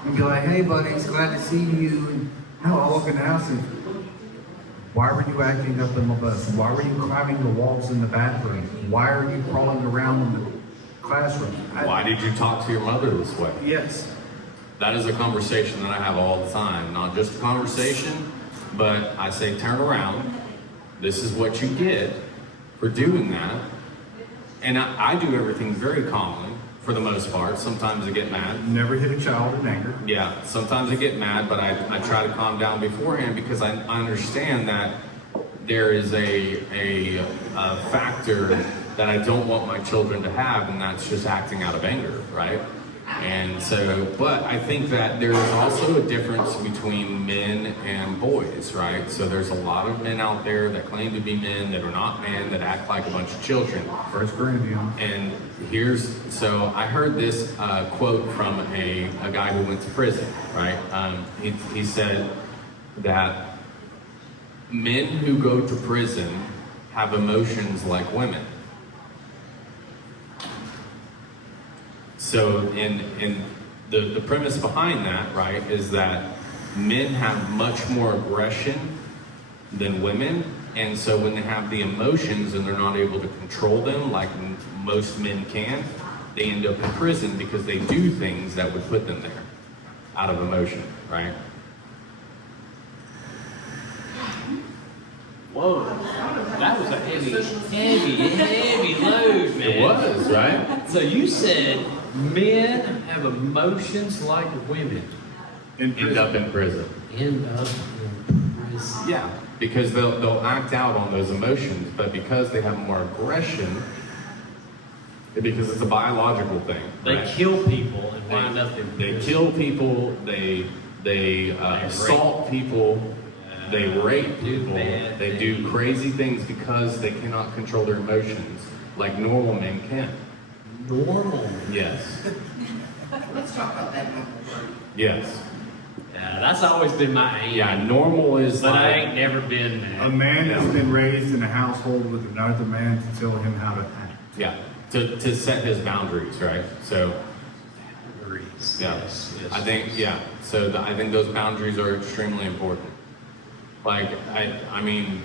and be like, hey buddies, glad to see you. And no, I walk in the house and, why were you acting up in my bus? Why were you climbing the walls in the bathroom? Why are you crawling around in the classroom? Why did you talk to your mother this way? Yes. That is a conversation that I have all the time. Not just a conversation, but I say, turn around. This is what you get for doing that. And I do everything very calmly, for the most part. Sometimes I get mad. Never hit a child in anger. Yeah, sometimes I get mad, but I try to calm down beforehand because I understand that there is a factor that I don't want my children to have, and that's just acting out of anger, right? And so, but I think that there is also a difference between men and boys, right? So there's a lot of men out there that claim to be men that are not men, that act like a bunch of children. First Corinthians. And so I heard this quote from a guy who went to prison, right? He said that men who go to prison have emotions like women. So, and the premise behind that, right, is that men have much more aggression than women, and so when they have the emotions and they're not able to control them like most men can, they end up in prison because they do things that would put them there out of emotion, right? Whoa, that was a heavy load, man. It was, right? So you said men have emotions like women. End up in prison. End up in prison. Yeah, because they'll act out on those emotions, but because they have more aggression, because it's a biological thing. They right? kill people and wind up in They prison. kill people. They assault people. They rape people. bad They do crazy things because they cannot control their emotions like normal men can. Normal. Yes. Let's talk about that one. Yes. Yeah, that's always been my aim. Yeah. Normal is But I like ain't never been A there. man has been raised in a household with another man to tell him how to act. yeah to set his boundaries, right? So. Boundaries. Yeah, Yes, yes. I think So I think those boundaries are extremely important. Like I mean,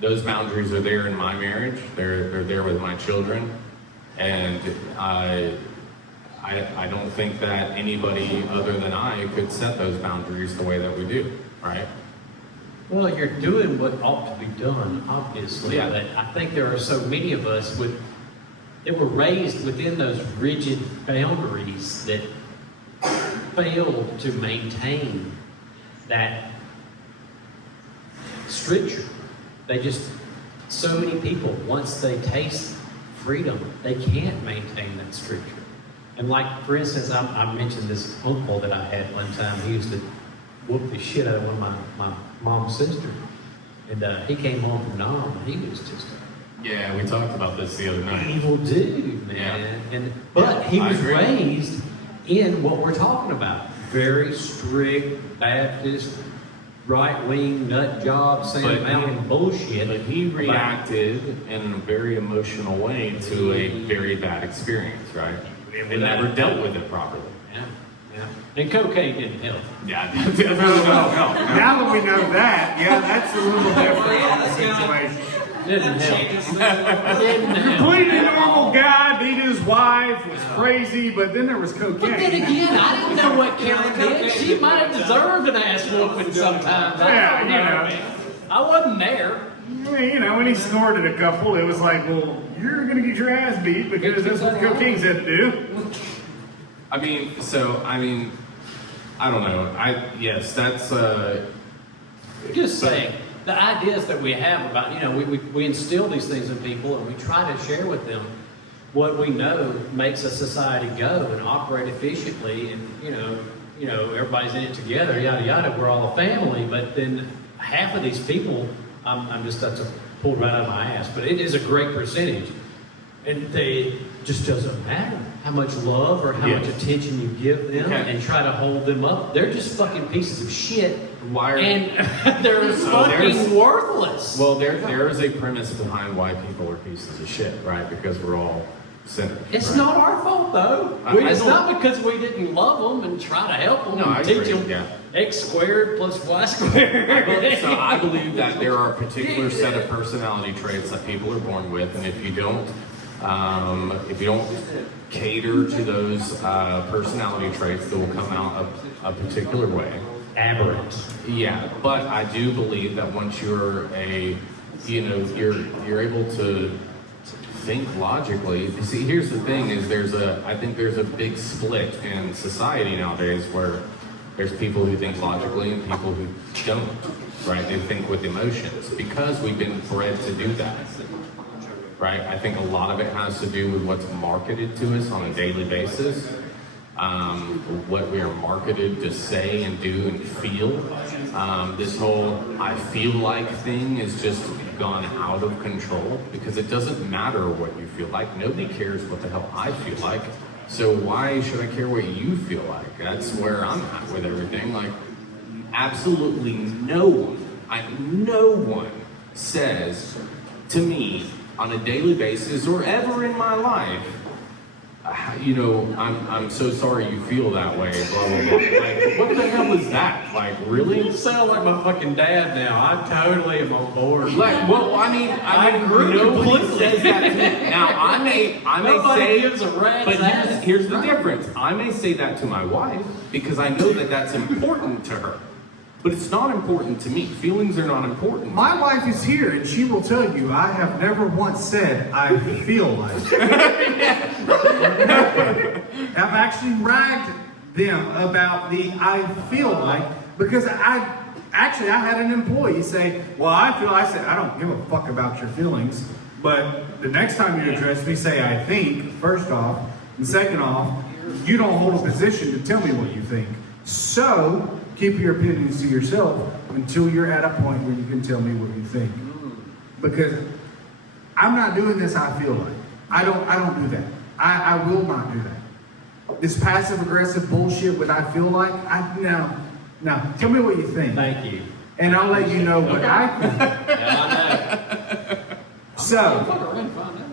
those boundaries are there in my marriage. They're there with my children, and I don't think that anybody other than I could set those boundaries the way that we do, right? Well, you're doing what ought to be done, obviously, Yeah. but I think there are so many of us that were raised within those rigid boundaries that failed to maintain that stricture. So many people, once they taste freedom, they can't maintain that stricture. And like, for instance, I mentioned this uncle that I had one time. He used to whoop the shit out of one of my mom's sisters. And he came home from Nam, and he was just Yeah, we talked about this the other an night. evil dude, man. But he I was agree. raised in what we're talking about. Very strict Baptist, right-wing nut job, But Sand Mountain bullshit. But he reacted in a very emotional way to a very bad experience, right? And never dealt with it properly. Yeah, yeah. And cocaine didn't help. Yeah, definitely no. Now that we know that, yeah, that's a little different situation. Didn't help. Didn't help. Completely normal guy, beat his wife, was crazy, but then there was cocaine. But then again, I didn't know what Karen did. She might have deserved an ass whooping sometimes. Yeah, I don't you know, know. man. I wasn't there. You know, when he snorted a couple, it was like, well, you're gonna get your ass beat because that's what cocaine said to do. I mean, I don't know. Yes, that's Just saying, the ideas that we have about, we instill these things in people and we try to share with them what we know makes a society go and operate efficiently, and everybody's in it together, yada yada, we're all a family. But then half of these people, that's pulled right out of my ass, but it is a great percentage, and it just doesn't matter how much love or how much attention you give them and try to hold them up. They're just fucking pieces of shit. And they're fucking worthless. Well, there is a premise behind why people are pieces of shit, right? Because we're all sinners. It's right? not our fault, though. It's not because we didn't love them and try to help them No, I and teach agree, them yeah. X squared plus Y squared. So I believe that there are a particular set of personality traits that people are born with, and if you don't cater to those personality traits, they will come out a particular way. Aberrant. Yeah, but I do believe that once you're you're able to think logically. See, here's the thing: is I think there's a big split in society nowadays where there's people who think logically and people who don't. Right? They think with emotions because we've been bred to do that. Right? I think a lot of it has to do with what's marketed to us on a daily basis. What we are marketed to say and do and feel. This whole I feel like thing is just gone out of control because it doesn't matter what you feel like. Nobody cares what the hell I feel like. So why should I care what you feel like? That's where I'm at with everything. Like, absolutely no one says to me on a daily basis or ever in my life, I'm so sorry you feel that way, blah, blah, blah. Like, what the hell is that? Like, really? You sound like my fucking dad now. I totally am on board. Like, well, I agree nobody completely. says that to me. Now, I may Nobody say, gives a rat's but ass. here's the difference. I may say that to my wife because I know that that's important to her. But it's not important to me. Feelings are not important. My wife is here, and she will tell you I have never once said I feel like. I've actually ragged them about the I feel like because I had an employee say, well, I said, I don't give a fuck about your feelings, but the next time you address me, say I think, first off, and second off, you don't hold a position to tell me what you think. So, keep your opinions to yourself until you're at a point where you can tell me what you think. Because I'm not doing this I feel like. I don't do that. I will not do that. This passive aggressive bullshit with I feel like, no. Tell me what you think. Thank you. And I'll let you know what I think. Yeah, I know. So,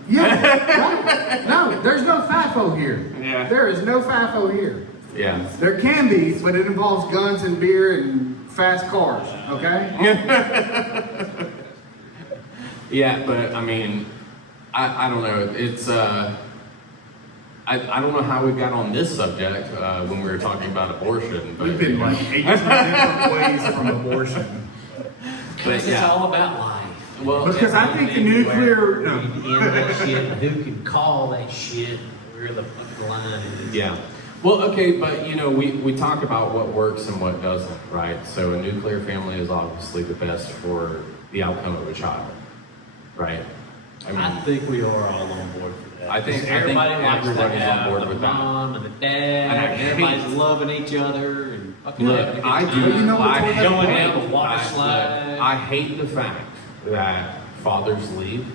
yeah, right. No, there's no FIFO here. Yeah. There is no FIFO here. Yeah. There can be, but it involves guns and beer and fast cars, okay? Yeah, but I mean, I don't know. It's I don't know how we got on this subject when we were talking about abortion, but We've been like 18 different ways from abortion. Because it's all about life. Well, Because I think the nuclear, no. In that shit, who can call that shit, where the fucking line is. yeah. Well, okay, but you know, we talk about what works and what doesn't, right? So a nuclear family is obviously the best for the outcome of a child, right? I think we are all on board for that. I think everybody likes to everybody's on have board the with that. mom and the dad, And I and everybody's hate- loving each other and fucking having a Look, good I time. do. You know what's I with that going point? down the water slide. I hate the fact that fathers leave.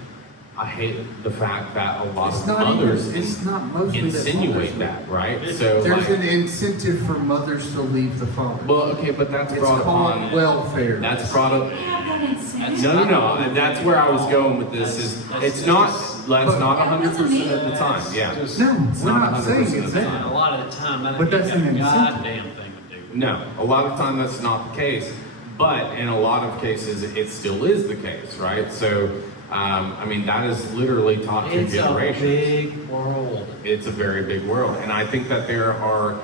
I hate the fact that a lot It's of not mothers even, it's not mostly insinuate that. that, right? So There's like, an incentive for mothers to leave the father. well, okay, but that's It's brought called upon. welfare. That's brought up. Have that incentive. No, and that's where I was going with this. Is it's not. That's not 100% of the time. Yeah. No, It's we're not not saying 100% it's of the that. time. A lot of the time, that But ain't that's got an a incentive. goddamn thing to do with it. No, a lot of time that's not the case, but in a lot of cases it still is the case, right? So, I mean, that is literally taught to It's a generations. big world. It's a very big world, and I think that there are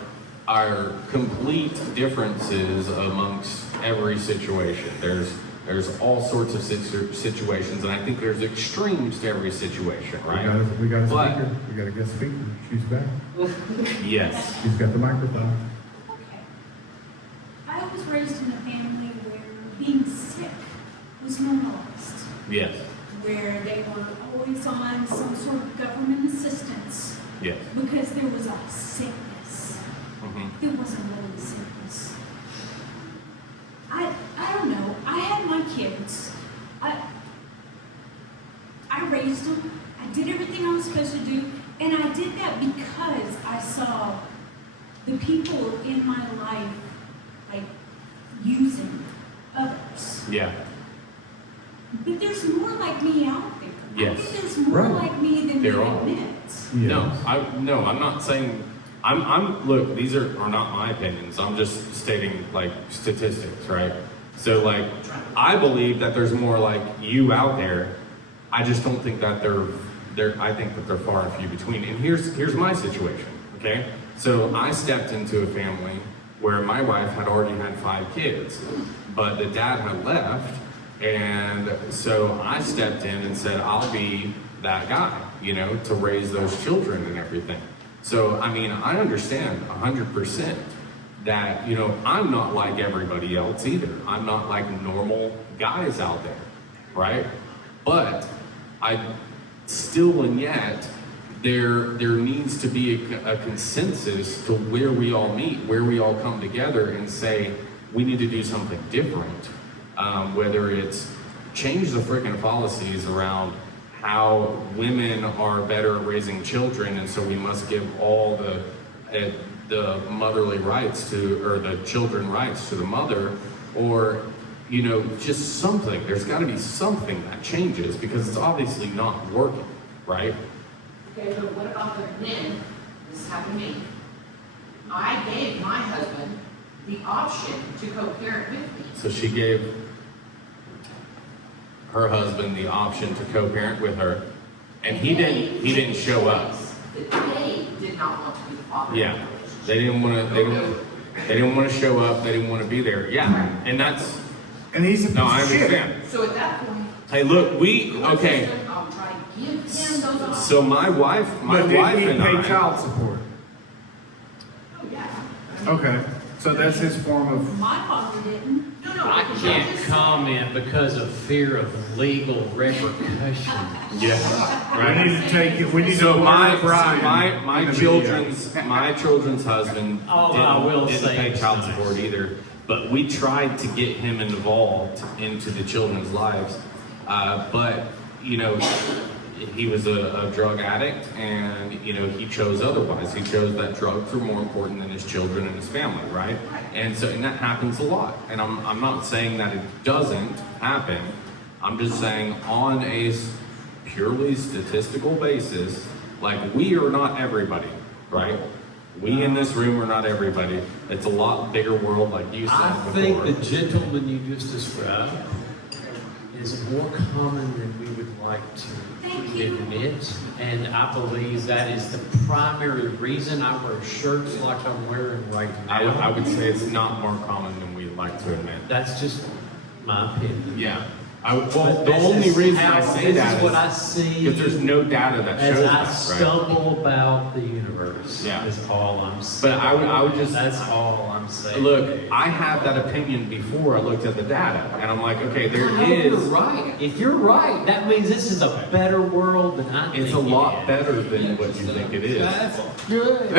complete differences amongst every situation. There's all sorts of situations, and I think there's extremes to every situation, right? We got a But- speaker. We got a guest speaker. She's back. Yes. She's got the microphone. Okay. I was raised in a family where being sick was normalized, Yes. where they were always on some sort of government assistance Yes. because there was a sickness. hmm There wasn't really a sickness. I don't know. I had my kids. I raised them. I did everything I was supposed to do, and I did that because I saw the people in my life like using others. Yeah. But there's more like me out there. Yes. I think there's more Right. like me than There we are. admit. No, I'm not saying. Look, these are not my opinions. I'm just stating like statistics, right? So like, I believe that there's more like you out there. I just don't think that they're. I think that they're far and few between. And here's my situation. Okay, so I stepped into a family where my wife had already had 5 kids, but the dad had left, and so I stepped in and said, I'll be that guy, you know, to raise those children and everything. So, I mean, I understand 100% that, you know, I'm not like everybody else either. I'm not like normal guys out there, right? But I still and yet, there needs to be a consensus to where we all meet, where we all come together and say, we need to do something different. Whether it's change the freaking policies around how women are better at raising children, and so we must give all the motherly rights to, or the children rights to the mother, or, you know, just something. There's got to be something that changes because it's obviously not working, right? Okay, but what about the men? This happened to me. I gave my husband the option to co-parent with me. So she gave her husband the option to co-parent with her, and he didn't show up. They did not want to be the father. Yeah, they didn't want to. They didn't want to show up. They didn't want to be there. Yeah, and that's And he's a piece no, I of shit. understand. So at that point, Hey, look, okay. I'll try to give him those options. So my wife But did he and pay I. child support? Oh, yeah. Okay, so that's his form of. My father didn't. No, no. I can't comment because of fear of legal repercussions. Yeah, We need to take it. We need So to my warn Brian my in the video. children's husband Oh, I will didn't say pay it's child nice. support either. But we tried to get him involved into the children's lives. But you know, he was a drug addict, and you know, he chose otherwise. He chose that drugs were more important than his children and his family, right? And so, and that happens a lot. And I'm not saying that it doesn't happen. I'm just saying on a purely statistical basis, like we are not everybody, right? We in this room are not everybody. It's a lot bigger world, like you said I before. think the gentleman you just described is more common than we would like Thank to you. admit, and I believe that is the primary reason I wear shirts like I'm wearing right now. I would say it's not more common than we like to admit. That's just my opinion. Yeah. But The this only is reason how- I say this that is what I see because there's no data that as shows I that, right? stumble about the universe. Yeah. Is all I'm saying. But I would just That's all I'm saying. look. I had that opinion before I looked at the data, and I'm like, okay, there I hope you're is. right. If you're right, that means this is a better world than I think It's a it lot is. better than what you think it is. That's good.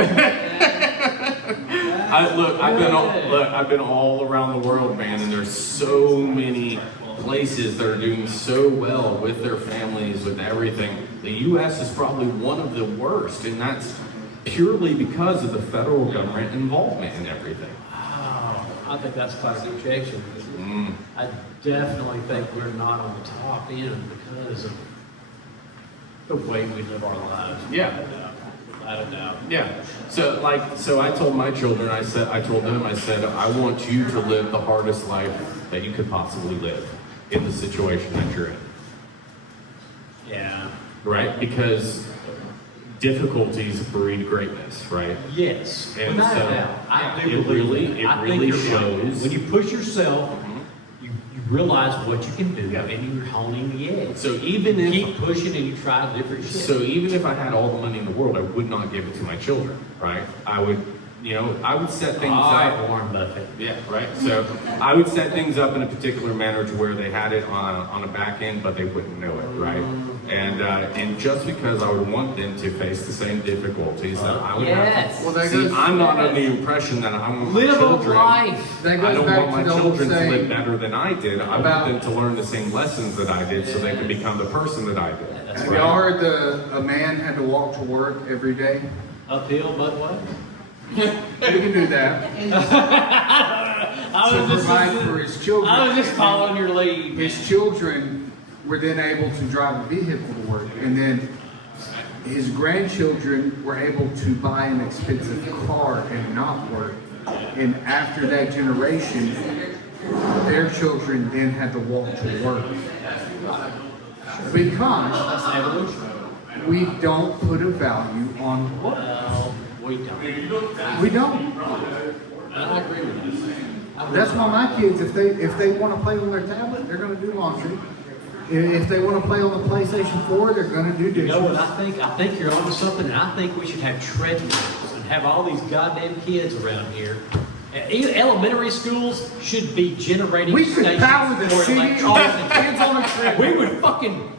I've been all around the world, man, and there's so many places that are doing so well with their families, with everything. The U.S. is probably one of the worst, and that's purely because of the federal government involvement in everything. Wow, I think that's quite a projection. I definitely think we're not on the top end because of the way we live our lives. Yeah. Without a doubt. Yeah. So I told my children, I said, I want you to live the hardest life that you could possibly live in the situation that you're in. Yeah. Right? Because difficulties breed greatness, right? Yes. And Without so, a doubt. I do it believe really- that. it I really think you're right. shows- When you push yourself, you realize what you can do, Yeah. and you're honing the edge. So even You if keep pushing and you try different shit. So even if I had all the money in the world, I would not give it to my children, right? I would set things All up. right, Warren Buffett. Yeah, right. So I would set things up in a particular manner to where they had it on a back end, but they wouldn't know it, right? And just because I would want them to face the same difficulties that I would Yes. have. Well, that See, goes- I'm not under the impression that I want my Live a children. life. That I goes don't back want my to the old children to live saying better than I did. I about- want them to learn the same lessons that I did, so they can become the person that I did. That's Have right. y'all heard a man had to walk to work every day? Uphill, but what? We can do that. I To was just, provide for his children. I was just following your lead. His children were then able to drive a vehicle to work, and then his grandchildren were able to buy an expensive car and not work. And after that generation, their children then had to walk to work. Because That's evolution. we don't put a value on what Well, we don't. we don't. And I agree with you. That's why my kids, if they want to play on their tablet, they're going to do laundry. If they want to play on the PlayStation 4, they're going to do You dishes. know what I think? I think you're onto something, and I think we should have treadmills and have all these goddamn kids around here. Elementary schools should be generating We could stations power the for city electricity. off the kids on a treadmill. We would fucking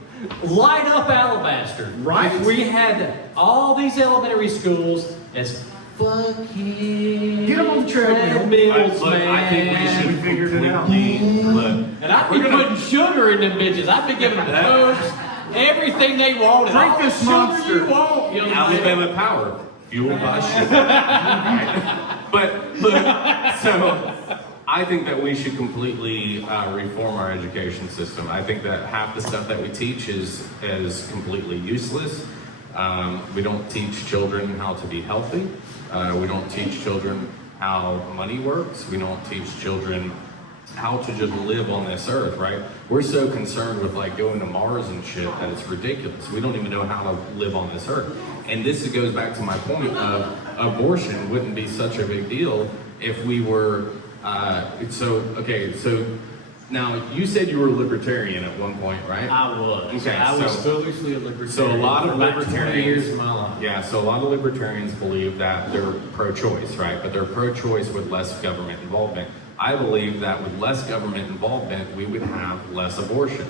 light up Alabaster. Right. If we had all these elementary schools as fucking Get 'em on the treadmill. treadmills, Look, man. I think we should figured it out. completely look. And I'd be putting sugar in them bitches. I'd be giving them Cokes, everything they want. and Drink all this the sugar Monster. you want. You know what I'm saying? Alabama Power, fueled by sugar. But look, so I think that we should completely reform our education system. I think that half the stuff that we teach is completely useless. We don't teach children how to be healthy. We don't teach children how money works. We don't teach children how to just live on this earth, right? We're so concerned with like going to Mars and shit that it's ridiculous. We don't even know how to live on this earth. And this goes back to my point of abortion wouldn't be such a big deal if we were, so now you said you were a libertarian at one point, right? I was. Okay, I was so- foolishly a libertarian. So a lot of for about 20 libertarians, years of my life. yeah, so a lot of libertarians believe that they're pro-choice, right? But they're pro-choice with less government involvement. I believe that with less government involvement, we would have less abortion.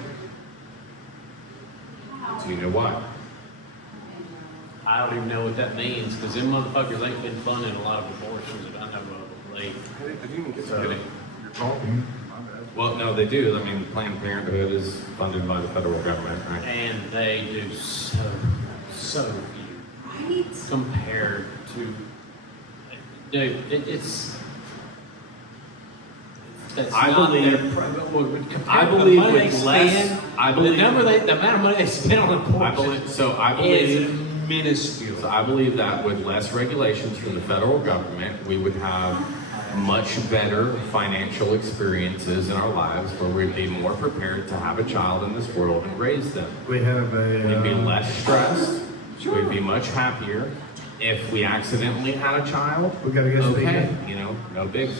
Do you know why? I don't even know what that means, because them motherfuckers ain't been funding a lot of abortions that I know of late. I didn't even get So- You're talking. My bad. Well, no, they do. I mean, Planned Parenthood is funded by the federal government, right? And they do so few Right? compared to, dude, it's. That's I not believe- their compared I to the believe money with they less- spend, I believe- the amount of money they spend on abortion Is minuscule. So I believe that with less regulations from the federal government, we would have much better financial experiences in our lives where we'd be more prepared to have a child in this world and raise them. We have We'd be a, less stressed. We'd be much happier. If we accidentally had a child, we gotta get okay, no big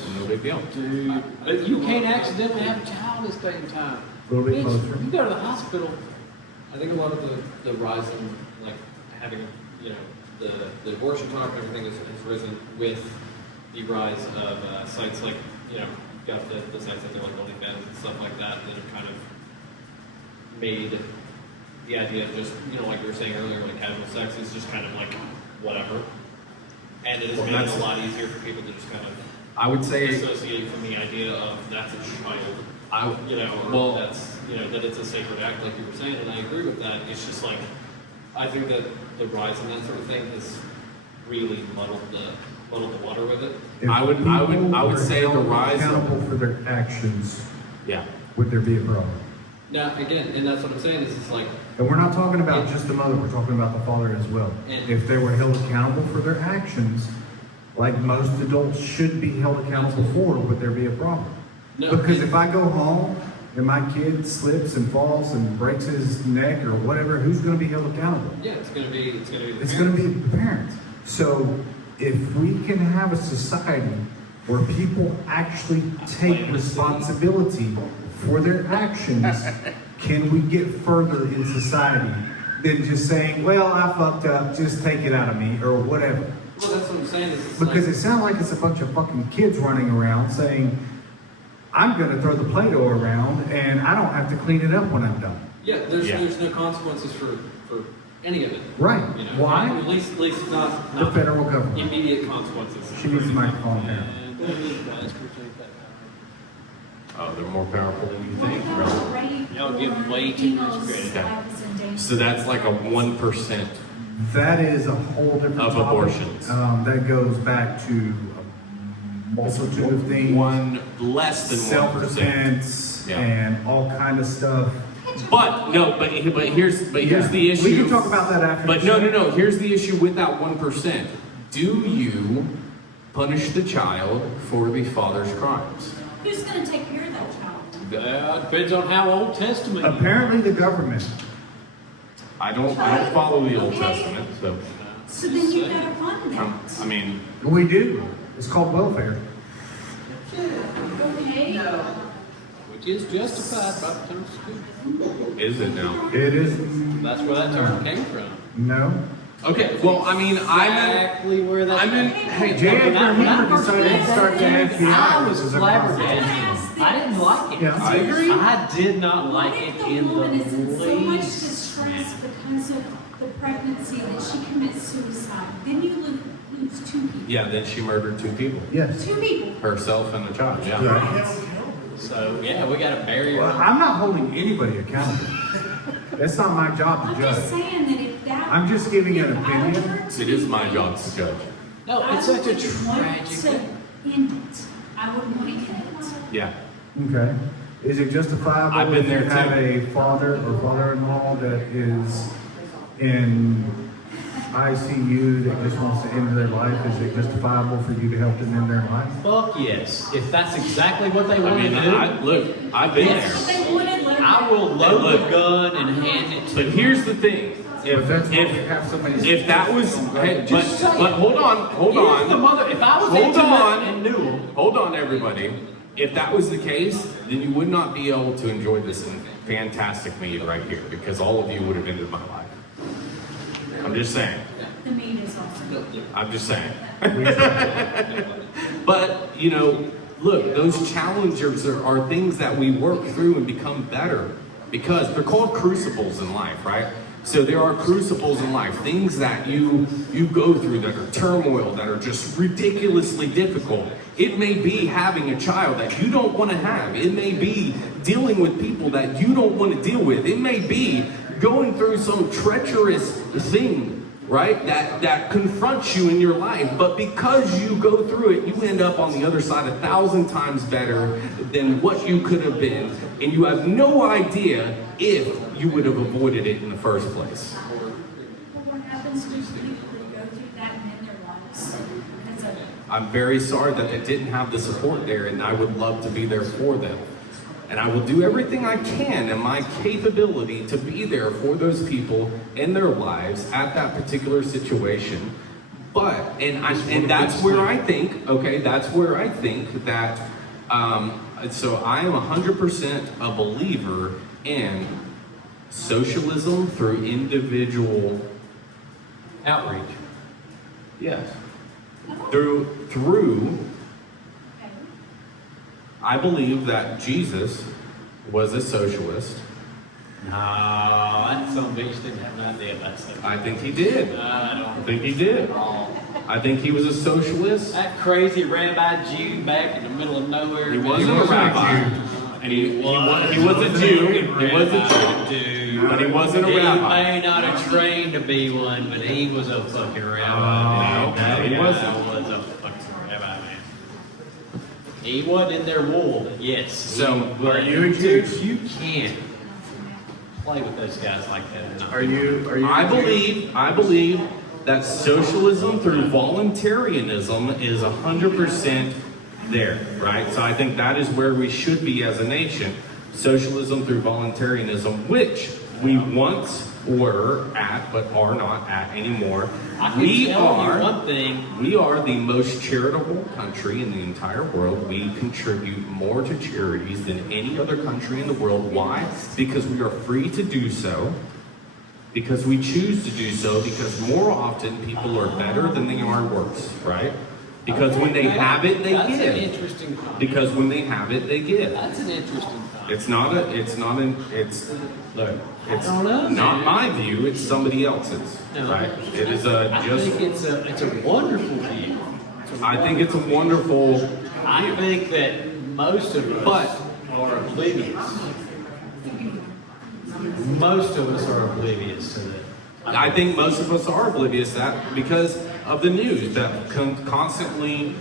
deal. Dude, but you can't accidentally have a child at the same time. A little bit Bitch, closer. you go to the hospital. I think a lot of the rise in like having the abortion talk and everything has risen with the rise of sites like you've got the sites that like OnlyFans and stuff like that that have kind of made the idea of just like we were saying earlier, like casual sex is just kind of like whatever, and it has made it a lot easier for people to just kind of I would say associate from the idea of that's a child. That's that it's a sacred act, like you were saying, and I agree with that. It's just like I think that the rise in that sort of thing has really muddled the water with it. if I would people say were the held rise of- accountable for their actions, yeah. would there be a problem? Now again, and that's what I'm saying is it's like And we're not talking about just the mother, we're talking about the father as well. And- If they were held accountable for their actions, like most adults should be held accountable for, would there be a problem? No, Because and- if I go home and my kid slips and falls and breaks his neck or whatever, who's gonna be held accountable? yeah, it's gonna be It's the gonna parents. be the parents. So if we can have a society where people actually take responsibility for their actions, can we get further in society than just saying, well, I fucked up, just take it out of me, or whatever? Well, that's what I'm saying is it's Because like, it sounds like it's a bunch of fucking kids running around saying, I'm gonna throw the Play-Doh around and I don't have to clean it up when I'm done. yeah, there's no consequences for any of it. Right. Why? At least not The federal government. immediate consequences. She needs the microphone here. Oh, they're more powerful than you think, really. Y'all give way too much credit. So that's like a 1%. That is a whole different Of topic. abortions. That goes back to a multitude of things. One less than 1%. Self-defense Yeah. and all kind of stuff. But here's Yeah. the issue. We can talk about that after. But the no. show. Here's the issue with that 1%. Do you punish the child for the father's crimes? Who's gonna take care of that child? Depends on how Old Testament. you are. Apparently the government. I don't follow the Old Okay. Testament, so So then you've gotta fund that. I mean, We do. It's called welfare. Okay? No. Which is justified by the term of school. is it now? It is That's where that term came from. no. Okay, well, I mean, Exactly where that. hey, J. When I- Edgar when I Hoover first decided to read start the that, FBI. I was It a flabbergasted. concept. I didn't like it. Yeah. I agree. I did not like What it if the in woman is in the so much least. distress because of the pregnancy that she commits suicide? Then you lose two people. Yeah, then she murdered 2 people, Yes. Two people. herself and the child. Yeah. Yeah. So yeah, we got a barrier. Well, I'm not holding anybody accountable. That's not my job I'm to just judge. saying that if that. I'm just giving an if I opinion. were to It is be my raped, job to judge. No, I it's such a would want tragic. to end it. I would want to end it. Yeah. Okay. Is it justifiable I've been if you there have too. a father or father-in-law that is in ICU that just wants to end their life? Is it justifiable for you to help them end their life? Fuck yes. If that's exactly what they I want mean, to do, I've been Yes. there. If they wanted, let them I will Hey, load look. the gun and hand it to But here's the thing. But that's why we If have so many. if that was, hey, Just but saying. hold on, If the mother, if I was Hold intimate on. and knew him, hold on, everybody. If that was the case, then you would not be able to enjoy this fantastic mead right here, because all of you would have ended my life. I'm just saying. The meat is also. I'm just saying. But, look, those challenges are things that we work through and become better, because they're called crucibles in life, right? So there are crucibles in life, things that you go through that are turmoil, that are just ridiculously difficult. It may be having a child that you don't want to have. It may be dealing with people that you don't want to deal with. It may be going through some treacherous thing, right, that confronts you in your life. But because you go through it, you end up on the other side 1,000 times better than what you could have been. And you have no idea if you would have avoided it in the first place. But what happens to people that go through that and end their lives? As a I'm very sorry that they didn't have the support there, and I would love to be there for them. And I will do everything I can in my capability to be there for those people in their lives at that particular situation. But, and that's where I think, okay, that's where I think that, so I am 100% a believer in socialism through individual Outreach. Yes. Through, I believe that Jesus was a socialist. No, that son of a bitch didn't have an idea about that. I think he did. I think he did. I think he was a socialist. That crazy rabbi Jew back in the middle of nowhere. He wasn't a rabbi. And he was a Jew. He was a Jew. But he wasn't a rabbi. He may not have trained to be one, but he was a fucking rabbi. No, he wasn't. He was a fucking rabbi, man. He wasn't in their wool, yes. So, are you a Jew? You can't play with those guys like that. Are you? I believe that socialism through voluntarism is 100% there, right? So I think that is where we should be as a nation. Socialism through voluntarism, which we once were at, but are not at anymore. We are the most charitable country in the entire world. We contribute more to charities than any other country in the world. Why? Because we are free to do so. Because we choose to do so, because more often people are better than they are worse, right? Because when they have it, they That's give. an interesting comment. Because when they have it, they give. That's an interesting comment. It's not look, it's don't know, not man. my view, it's somebody else's, No. right? It is I think it's a wonderful view. I think it's a wonderful, I think that most of us are oblivious. Most of us are oblivious to that. I think most of us are oblivious to that because of the news that constantly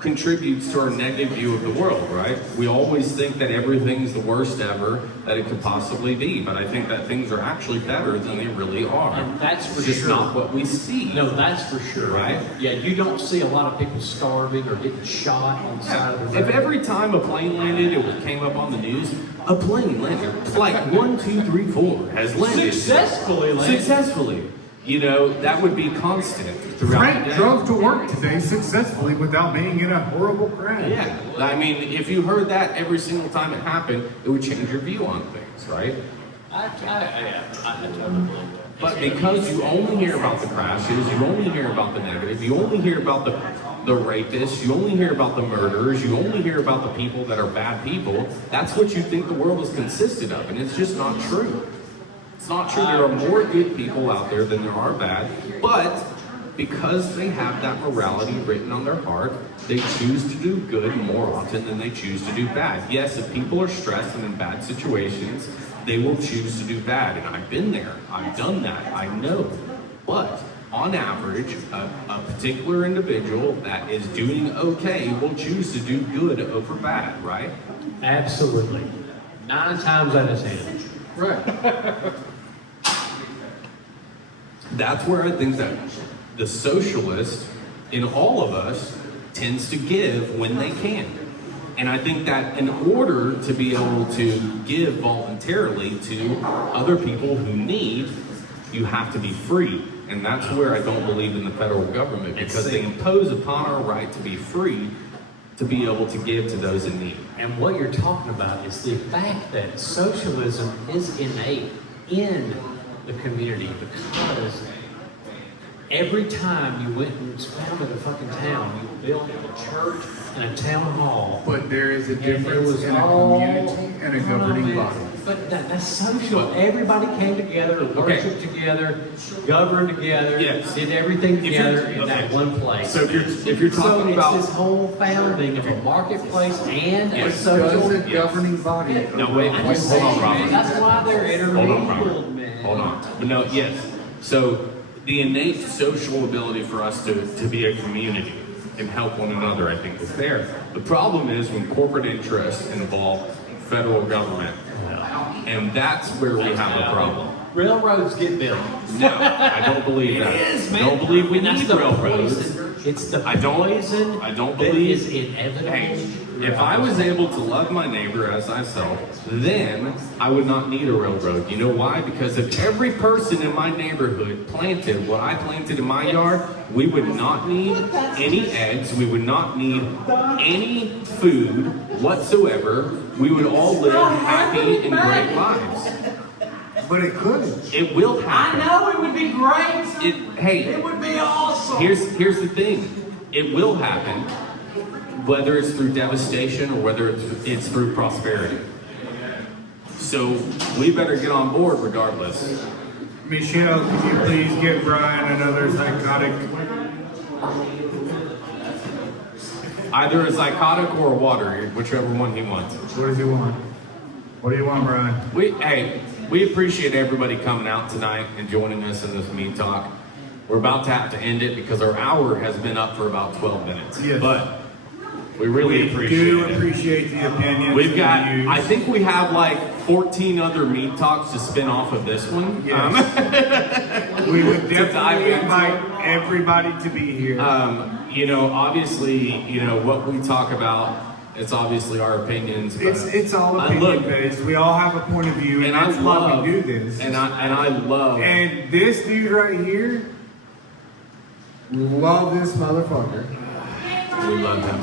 contributes to our negative view of the world, right? We always think that everything's the worst ever that it could possibly be, but I think that things are actually better than they really are. And that's for It's just sure. not what we see. No, that's for sure. Right? Yeah, you don't see a lot of people starving or getting shot on the side of the road. If every time a plane landed, it came up on the news, a plane landed, flight 1, 2, 3, 4 has landed. Successfully. You know, that would be constant throughout Frank the day. drove to work today successfully without being in a horrible crash. Yeah, I mean, if you heard that every single time it happened, it would change your view on things, right? I totally believe that. But because you only hear about the crashes, you only hear about the negative, you only hear about the rapists, you only hear about the murderers, you only hear about the people that are bad people, that's what you think the world is consisted of, and it's just not true. It's not true. There are more good people out there than there are bad, but because they have that morality written on their heart, they choose to do good more often than they choose to do bad. Yes, if people are stressed and in bad situations, they will choose to do bad, and I've been there. I've done that. I know. But on average, a particular individual that is doing okay will choose to do good over bad, right? Absolutely. 9 times out of 10. Right. That's where I think that the socialist in all of us tends to give when they can. And I think that in order to be able to give voluntarily to other people who need, you have to be free. And that's where I don't believe in the federal government, because they impose upon our right to be free to be able to give to those in need. And what you're talking about is the fact that socialism is innate in the community, because every time you went and founded a fucking town, you built a church and a town hall. But there is a And it difference was in a all- community and a governing body. But that's social. Everybody came together, worshiped together, governed together, Yes. did everything If you're- together in that okay. one place. So if you're talking it's about this whole founding of a marketplace and a Yes. social. Does a governing body? No, wait, I'm wait, just hold on, saying, Robert. man, that's why they're Hold on, intermingled, Robert. man. Hold on. But no, yes. So the innate social ability for us to be a community and help one another, I think, is there. The problem is when corporate interests involve federal government. And that's where we have a problem. Railroads get built. No, I don't believe that. It is, man. Don't believe we And that's need the railroads. poison. It's the I don't poison believe. that is inevitable. Hey, if I was able to love my neighbor as myself, then I would not need a railroad. You know why? Because if every person in my neighborhood planted what I planted in my yard, we would not need any eggs. We would not need any food whatsoever. We would all live happy and great lives. But it could. It will I happen. know it would be great. Hey, It would be awesome. here's the thing. It will happen, whether it's through devastation or whether it's through prosperity. So we better get on board regardless. Michelle, could you please get Brian another psychotic? Either a psychotic or a water, whichever one he wants. What does he want? What do you want, Brian? We appreciate everybody coming out tonight and joining us in this Mead Talk. We're about to have to end it because our hour has been up for about 12 minutes. Yes. But we really appreciate do it. appreciate the opinions. We've got, and views. I think we have like 14 other Mead Talks to spin off of this one. Yes. We would dive definitely into. invite everybody to be here. You know, obviously, you know, what we talk about, it's obviously our opinions. But It's all I opinion look- based. We all have a point of view, and And I that's why love, we do this. and I love, And this dude right here, love this motherfucker. we love him.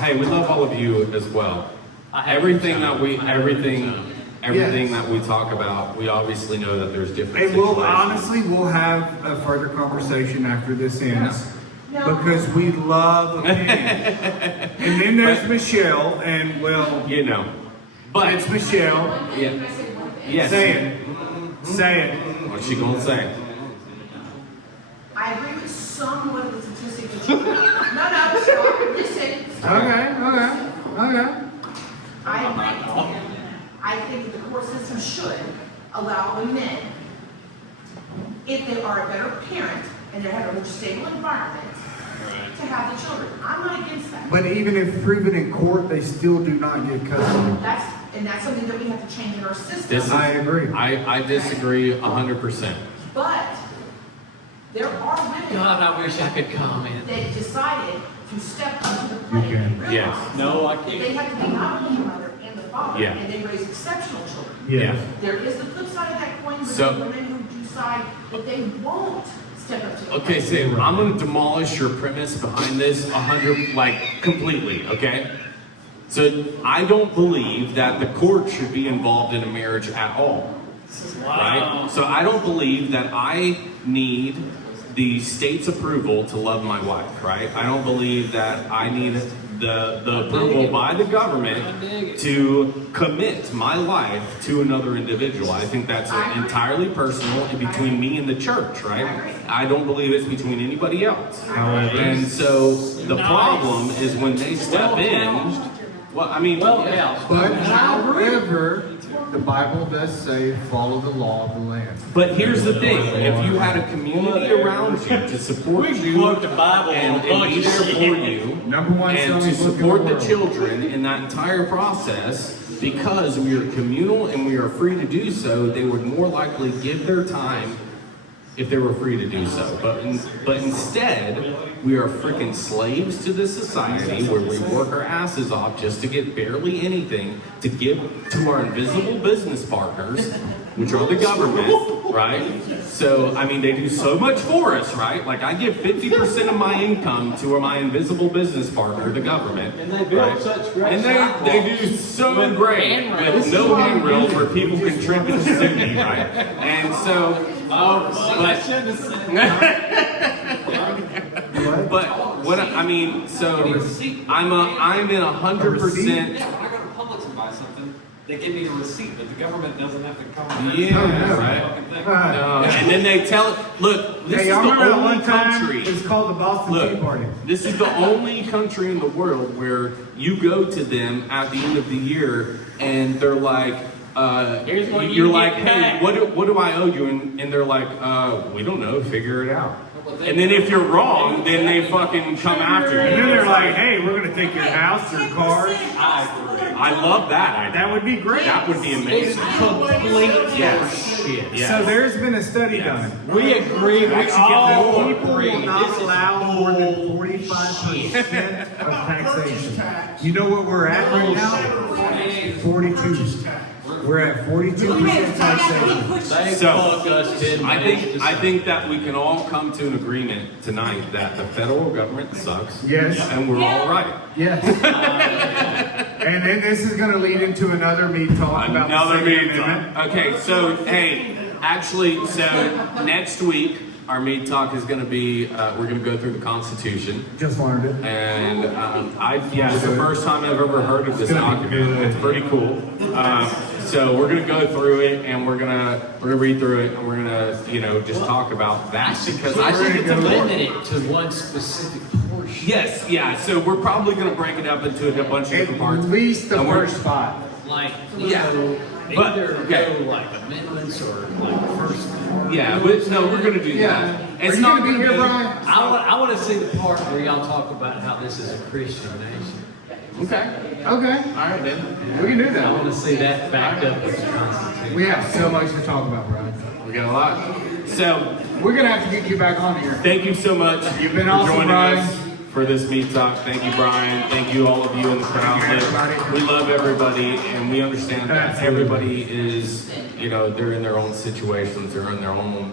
Hey, we love all of you as well. Everything that we talk about, we obviously know that there's different And we'll situations. honestly, we'll have a further conversation after this ends. Because we love opinion. And then there's Michelle, and well, You know, but it's Michelle. yeah, yes. Say it. Say it. What's she gonna say? I agree with somewhat of the statistics that you have. No, stop, listen. Okay. I agree. I think that the court system should allow the men, if they are a better parent and they have a more stable environment, to have the children. I'm not against that. But even if proven in court, they still do not get custody. That's something that we have to change in our system. This is- I agree. I disagree 100%. But there are women God, I wish I could comment. that decided to step up to the plate You can. and realize Yes. No, I that they can't. have to be not only the mother and the father, Yeah. and they raise exceptional children. Yeah. There is the flip side of that coin with So- the women who decide that they won't step up to the Okay, plate. Sam, I'm gonna demolish your premise behind this 100, like, completely, okay? So, I don't believe that the court should be involved in a marriage at all, right? So, I don't believe that I need the state's approval to love my wife, right? I don't believe that I need the approval by the government to commit my life to another individual. I think that's entirely personal and between me and the church, right? I don't believe it's between anybody else. However, And so the problem is when they step in. Well, I mean, Well, yeah. yeah. But however, the Bible does say follow the law of the land. But here's the thing: if you had a community around you to support We you quote the Bible and on a bunch be of there shit. for you, Number one and selling to book in support the the world. children in that entire process, because we are communal and we are free to do so, they would more likely give their time if they were free to do so. But instead, we are freaking slaves to this society where we work our asses off just to get barely anything to give to our invisible business partners, which are the government, right? So, I mean, they do so much for us, right? Like, I give 50% of my income to my invisible business partner, the government. And they build right? such great And they sidewalks do so with great handrails. with no handrails where people can trip and sue me, right? And so, Oh, I shouldn't have said but what I mean, so I'm in 100%. Yeah, when I go to Publix and buy something, they give me a receipt, but the government doesn't have to come. Yeah, right. Fucking thing. And then they tell, look, this Hey, is y'all the remember that only one time? country. It's called the Boston Tea Look, Party. this is the only country in the world where you go to them at the end of the year and they're like, Here's what you're you like, get hey, back." what do I owe you? And they're like, we don't know, figure it out. And then if you're wrong, then they fucking come after you. And then they're like, hey, we're gonna take your house, your car. I love that idea. That would be great. That would be It's amazing. complete Yes. shit. Yes. So there's been a study done. We agree. We should get All more people agree. will not This is allow more than 45% of taxation. You know what we're at right now? 42. We're at 42% taxation. They So, fuck us 10 minutes. I think that we can all come to an agreement tonight that the federal government sucks. Yes. And we're all right. Yes. And then this is going to lead into another Mead Talk about Another the Mead Second Amendment. Talk. Okay, so hey, actually, so next week our Mead Talk is going to be we're going to go through the Constitution, Just learned it. and it's the first time I've ever heard of this document. It's pretty cool. So we're going to go through it, and we're gonna read through it, and we're gonna just talk about that because I think it's limit important. it to one specific portion. Yes, yeah. So we're probably going to break it up into a bunch of different parts. At least the And we're- first 5. Like, Yeah. But, either okay. go like amendments or like first. Yeah, no, we're going to do that. Are you going to be here, Brian? I want to see the part where y'all talk about how this is a Christian nation. Okay. Okay. All right, then. We can do I want that. to see that backed up with the Constitution. We have so much to talk about, Brian. We got a lot. So, We're going to have to get you back on here. thank you so much. You've been for awesome, joining Brian. us for this Mead Talk. Thank you, Brian. Thank you, all of you in the crowd. Thank you, everybody. We love everybody, and we understand that Absolutely. everybody is, they're in their own situations, they're in their own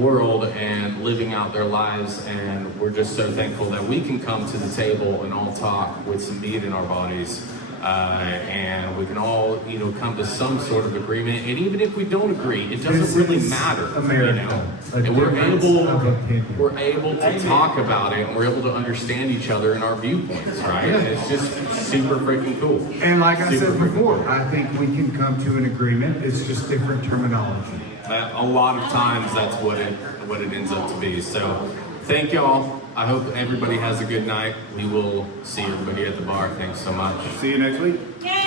world and living out their lives, and we're just so thankful that we can come to the table and all talk with some meat in our bodies, and we can all come to some sort of agreement. And even if we don't agree, it doesn't This really is matter. America. A And we're difference able of opinion. to talk about it, and we're able to understand each other and our viewpoints, right? Yeah. It's just super freaking cool. And like I Super said freaking before, cool. I think we can come to an agreement. It's just different terminology. A lot of times that's what it ends up to be. So thank y'all. I hope everybody has a good night. We will see everybody at the bar. Thanks so much. See you next week. Yay!